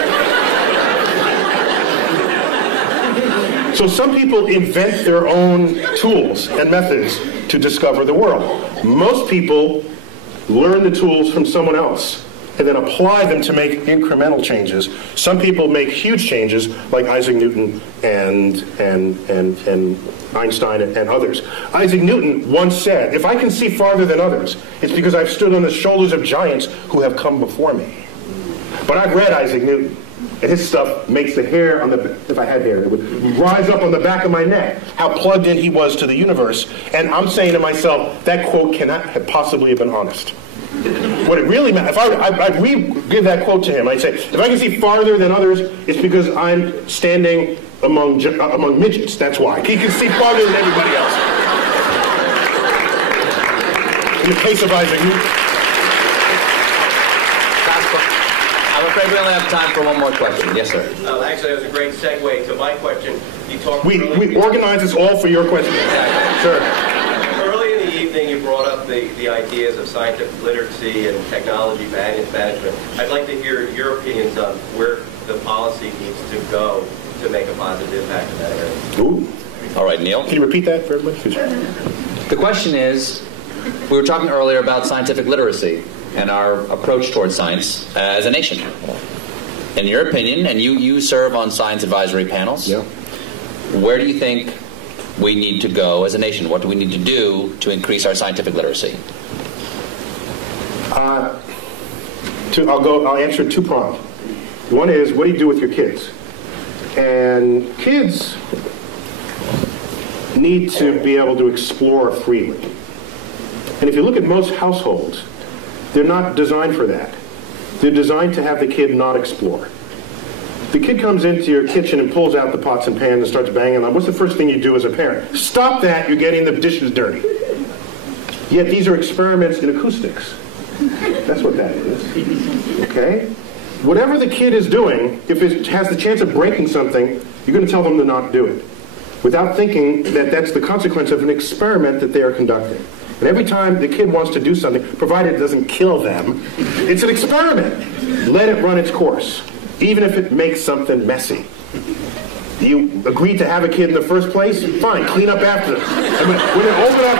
So some people invent their own tools and methods to discover the world. Most people learn the tools from someone else and then apply them to make incremental changes. Some people make huge changes, like Isaac Newton and Einstein and others. Isaac Newton once said, if I can see farther than others, it's because I've stood on the shoulders of giants who have come before me. But I've read Isaac Newton. And his stuff makes the hair on the, if I had hair, it would rise up on the back of my neck, how plugged in he was to the universe. And I'm saying to myself, that quote cannot have possibly have been honest. What it really meant, if I'd give that quote to him, I'd say, if I can see farther than others, it's because I'm standing among midgets, that's why. He can see farther than everybody else. In the case of Isaac Newton. I'm afraid we only have time for one more question. Yes, sir. Actually, that was a great segue to my question. You talked. We organize this all for your question. Sure. Early in the evening, you brought up the ideas of scientific literacy and technology management. I'd like to hear your opinions on where the policy needs to go to make a positive impact in that area. Ooh. All right, Neil. Can you repeat that for everybody? The question is, we were talking earlier about scientific literacy and our approach towards science as a nation. In your opinion, and you serve on science advisory panels, yeah. Where do you think we need to go as a nation? What do we need to do to increase our scientific literacy? I'll answer two-pronged. One is, what do you do with your kids? And kids need to be able to explore freely. And if you look at most households, they're not designed for that. They're designed to have the kid not explore. The kid comes into your kitchen and pulls out the pots and pans and starts banging on. What's the first thing you do as a parent? Stop that, you're getting the dishes dirty. Yet these are experiments in acoustics. That's what that is. Okay? Whatever the kid is doing, if it has the chance of breaking something, you're going to tell them to not do it, without thinking that that's the consequence of an experiment that they are conducting. And every time the kid wants to do something, provided it doesn't kill them, it's an experiment. Let it run its course, even if it makes something messy. You agreed to have a kid in the first place? Fine, clean up after them. And when they open up...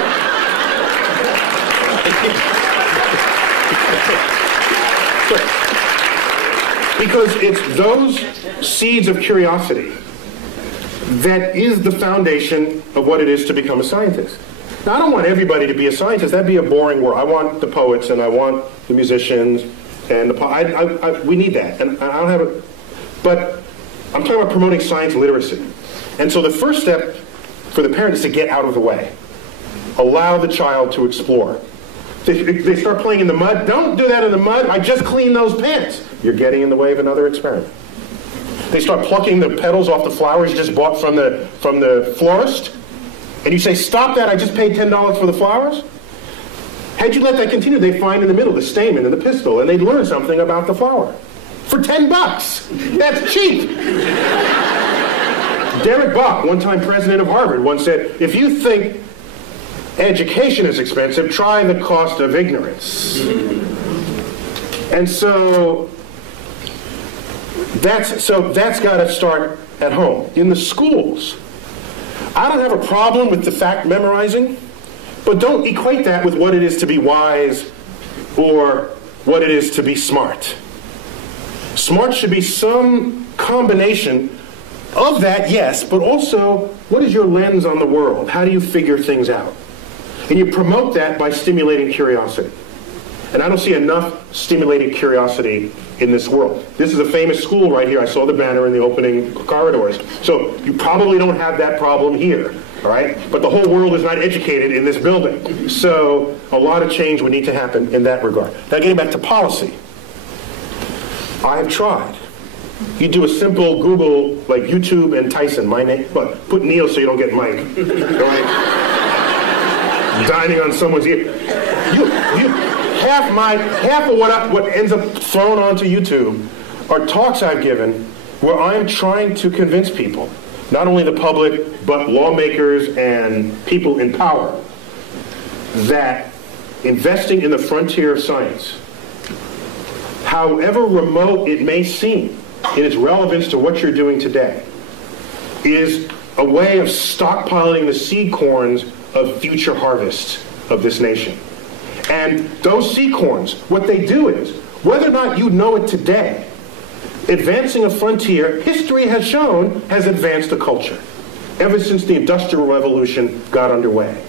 Because it's those seeds of curiosity that is the foundation of what it is to become a scientist. Now, I don't want everybody to be a scientist. That'd be a boring world. I want the poets and I want the musicians and we need that. And I don't have it. But I'm talking about promoting science literacy. And so the first step for the parent is to get out of the way. Allow the child to explore. They start playing in the mud. Don't do that in the mud. I just cleaned those pants. You're getting in the way of another experiment. They start plucking the petals off the flowers you just bought from the florist. And you say, stop that, I just paid $10 for the flowers? Had you let that continue, they find in the middle the stamen and the pistil, and they learn something about the flower. For $10. That's cheap. Derek Bach, one-time president of Harvard, once said, if you think education is expensive, try the cost of ignorance. And so that's got to start at home. In the schools, I don't have a problem with the fact memorizing, but don't equate that with what it is to be wise or what it is to be smart. Smart should be some combination of that, yes, but also what is your lens on the world? How do you figure things out? And you promote that by stimulating curiosity. And I don't see enough stimulated curiosity in this world. This is a famous school right here. I saw the banner in the opening corridors. So you probably don't have that problem here, all right? But the whole world is not educated in this building. So a lot of change would need to happen in that regard. Now getting back to policy. I have tried. You do a simple Google, like YouTube and Tyson, my name, but put Neil so you don't get Mike. Right? Dining on someone's ear. Half of what ends up thrown onto YouTube are talks I've given where I'm trying to convince people, not only the public, but lawmakers and people in power, that investing in the frontier of science, however remote it may seem in its relevance to what you're doing today, is a way of stockpiling the seed corns of future harvests of this nation. And those seed corns, what they do is, whether or not you know it today, advancing a frontier, history has shown, has advanced a culture, ever since the Industrial Revolution got underway.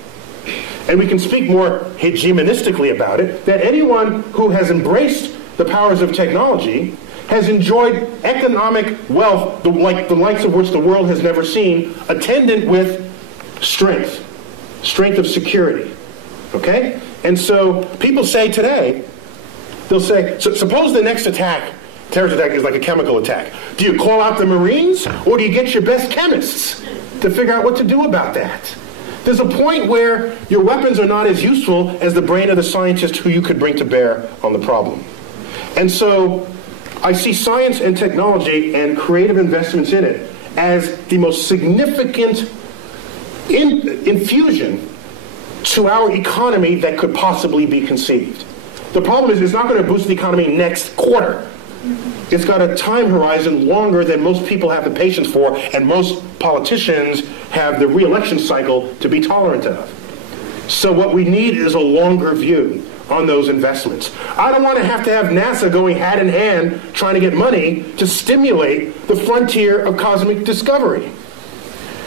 And we can speak more hegemonistically about it, that anyone who has embraced the powers of technology has enjoyed economic wealth like the likes of which the world has never seen, attendant with strength of security. Okay? And so people say today, they'll say, so suppose the next terrorist attack is like a chemical attack. Do you call out the Marines, or do you get your best chemists to figure out what to do about that? There's a point where your weapons are not as useful as the brain of the scientist who you could bring to bear on the problem. And so I see science and technology and creative investments in it as the most significant infusion to our economy that could possibly be conceived. The problem is it's not going to boost the economy next quarter. It's got a time horizon longer than most people have the patience for, and most politicians have the re-election cycle to be tolerant of. So what we need is a longer view on those investments. I don't want to have NASA going hand in hand trying to get money to stimulate the frontier of cosmic discovery.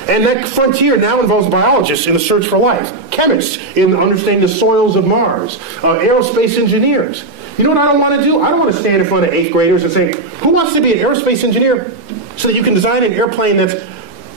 And that frontier now involves biologists in the search for life, chemists in understanding the soils of Mars, aerospace engineers. You know what I don't want to do? I don't want to stand in front of 8th graders and say, who wants to be an aerospace engineer so that you can design an airplane that's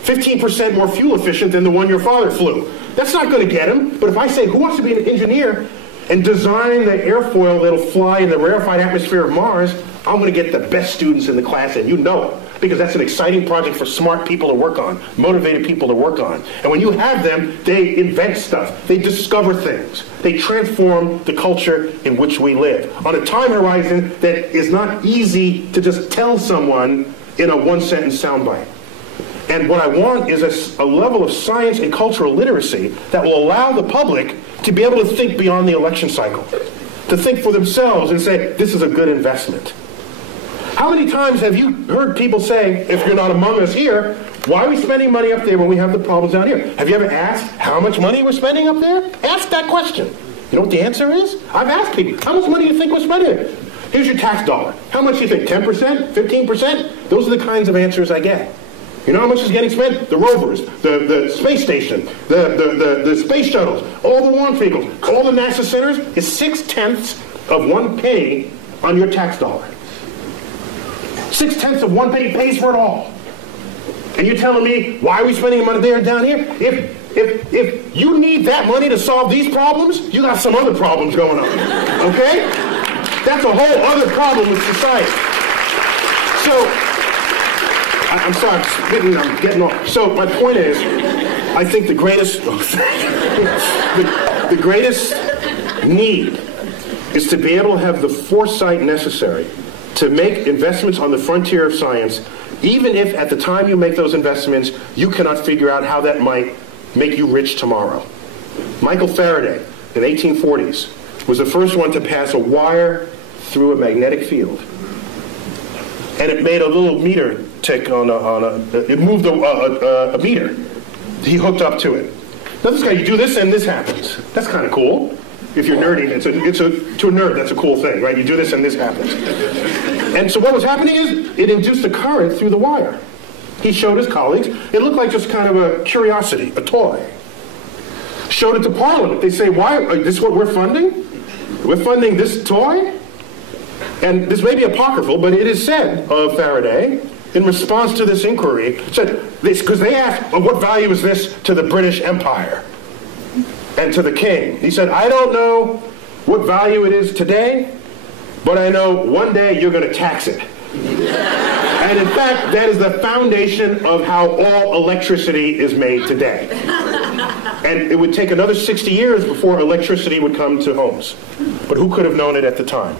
15% more fuel efficient than the one your father flew? That's not going to get them. But if I say, who wants to be an engineer and design the airfoil that'll fly in the rarefied atmosphere of Mars, I'm going to get the best students in the class, and you know it. Because that's an exciting project for smart people to work on, motivated people to work on. And when you have them, they invent stuff. They discover things. They transform the culture in which we live on a time horizon that is not easy to just tell someone in a one-sentence soundbite. And what I want is a level of science and cultural literacy that will allow the public to be able to think beyond the election cycle, to think for themselves and say, this is a good investment. How many times have you heard people say, if you're not among us here, why are we spending money up there when we have the problems down here? Have you ever asked how much money we're spending up there? Ask that question. You know what the answer is? I've asked people, how much money do you think we're spending? Here's your tax dollar. How much do you think? 10%? 15%? Those are the kinds of answers I get. You know how much is getting spent? The rovers, the space station, the space shuttles, all the launch vehicles, all the NASA centers is 0.6 of 1 penny on your tax dollar. 0.6 of 1 penny pays for it all. And you're telling me, why are we spending money there and down here? If you need that money to solve these problems, you got some other problems going on. Okay? That's a whole other problem with society. So, I'm sorry, I'm getting off. So my point is, I think the greatest, the greatest need is to be able to have the foresight necessary to make investments on the frontier of science, even if at the time you make those investments, you cannot figure out how that might make you rich tomorrow. Michael Faraday, in the 1840s, was the first one to pass a wire through a magnetic field. And it made a little meter tick it moved a meter. He hooked up to it. Now this guy, you do this and this happens. That's kind of cool. If you're nerdy, to a nerd, that's a cool thing, right? You do this and this happens. And so what was happening is it induced a current through the wire. He showed his colleagues. It looked like just kind of a curiosity, a toy. Showed it to Parliament. They say, why? Is this what we're funding? We're funding this toy? And this may be apocryphal, but it is said of Faraday, in response to this inquiry, said this, because they asked, well, what value is this to the British Empire and to the king? He said, I don't know what value it is today, but I know one day you're going to tax it. And in fact, that is the foundation of how all electricity is made today. And it would take another 60 years before electricity would come to homes. But who could have known it at the time?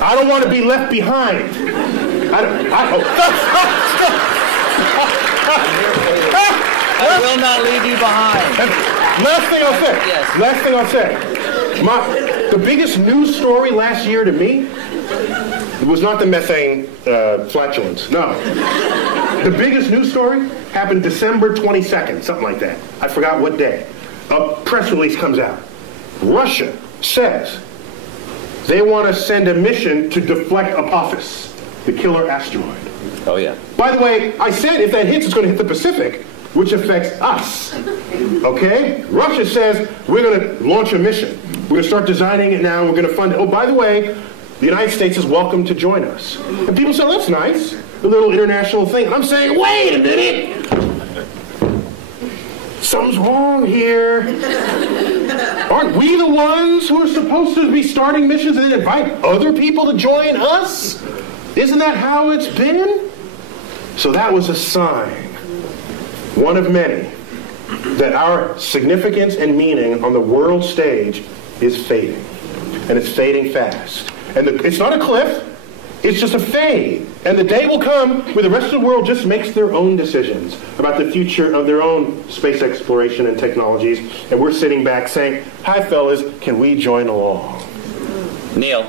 I don't want to be left behind. I will not leave you behind. Last thing I'll say. Yes. Last thing I'll say. The biggest news story last year to me was not the methane flatulence. No. The biggest news story happened December 22nd, something like that. I forgot what day. A press release comes out. Russia says they want to send a mission to deflect Apophis, the killer asteroid. Oh, yeah. By the way, I said if that hits, it's going to hit the Pacific, which affects us. Okay? Russia says we're going to launch a mission. We're going to start designing it now. We're going to fund it. Oh, by the way, the United States is welcome to join us. And people say, that's nice, a little international thing. And I'm saying, wait a minute. Something's wrong here. Aren't we the ones who are supposed to be starting missions and invite other people to join us? Isn't that how it's been? So that was a sign, one of many, that our significance and meaning on the world stage is fading. And it's fading fast. And it's not a cliff, it's just a fade. And the day will come where the rest of the world just makes their own decisions about the future of their own space exploration and technologies. And we're sitting back saying, hi fellas, can we join along? Neil,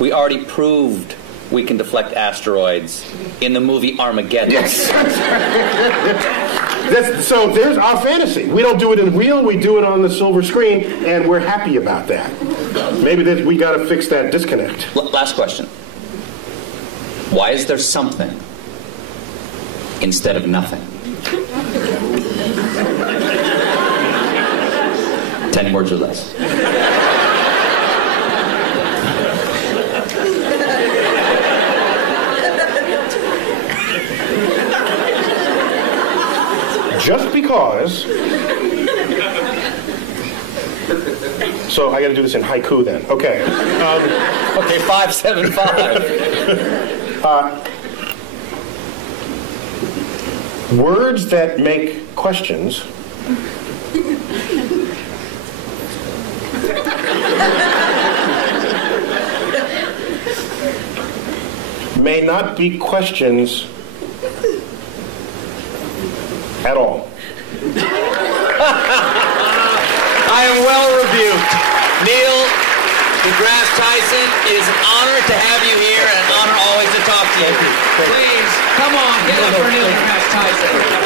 we already proved we can deflect asteroids in the movie Armageddon. Yes. So there's our fantasy. We don't do it in real, we do it on the silver screen, and we're happy about that. Maybe we got to fix that disconnect. Last question. Why is there something instead of nothing? 10 words or less. Just because. So I got to do this in haiku then. Okay. Okay, 575. Words that make questions may not be questions at all. I am well rebuked. Neil deGrasse Tyson, it is an honor to have you here and an honor always to talk to you. Please, come on, get up for Neil deGrasse Tyson.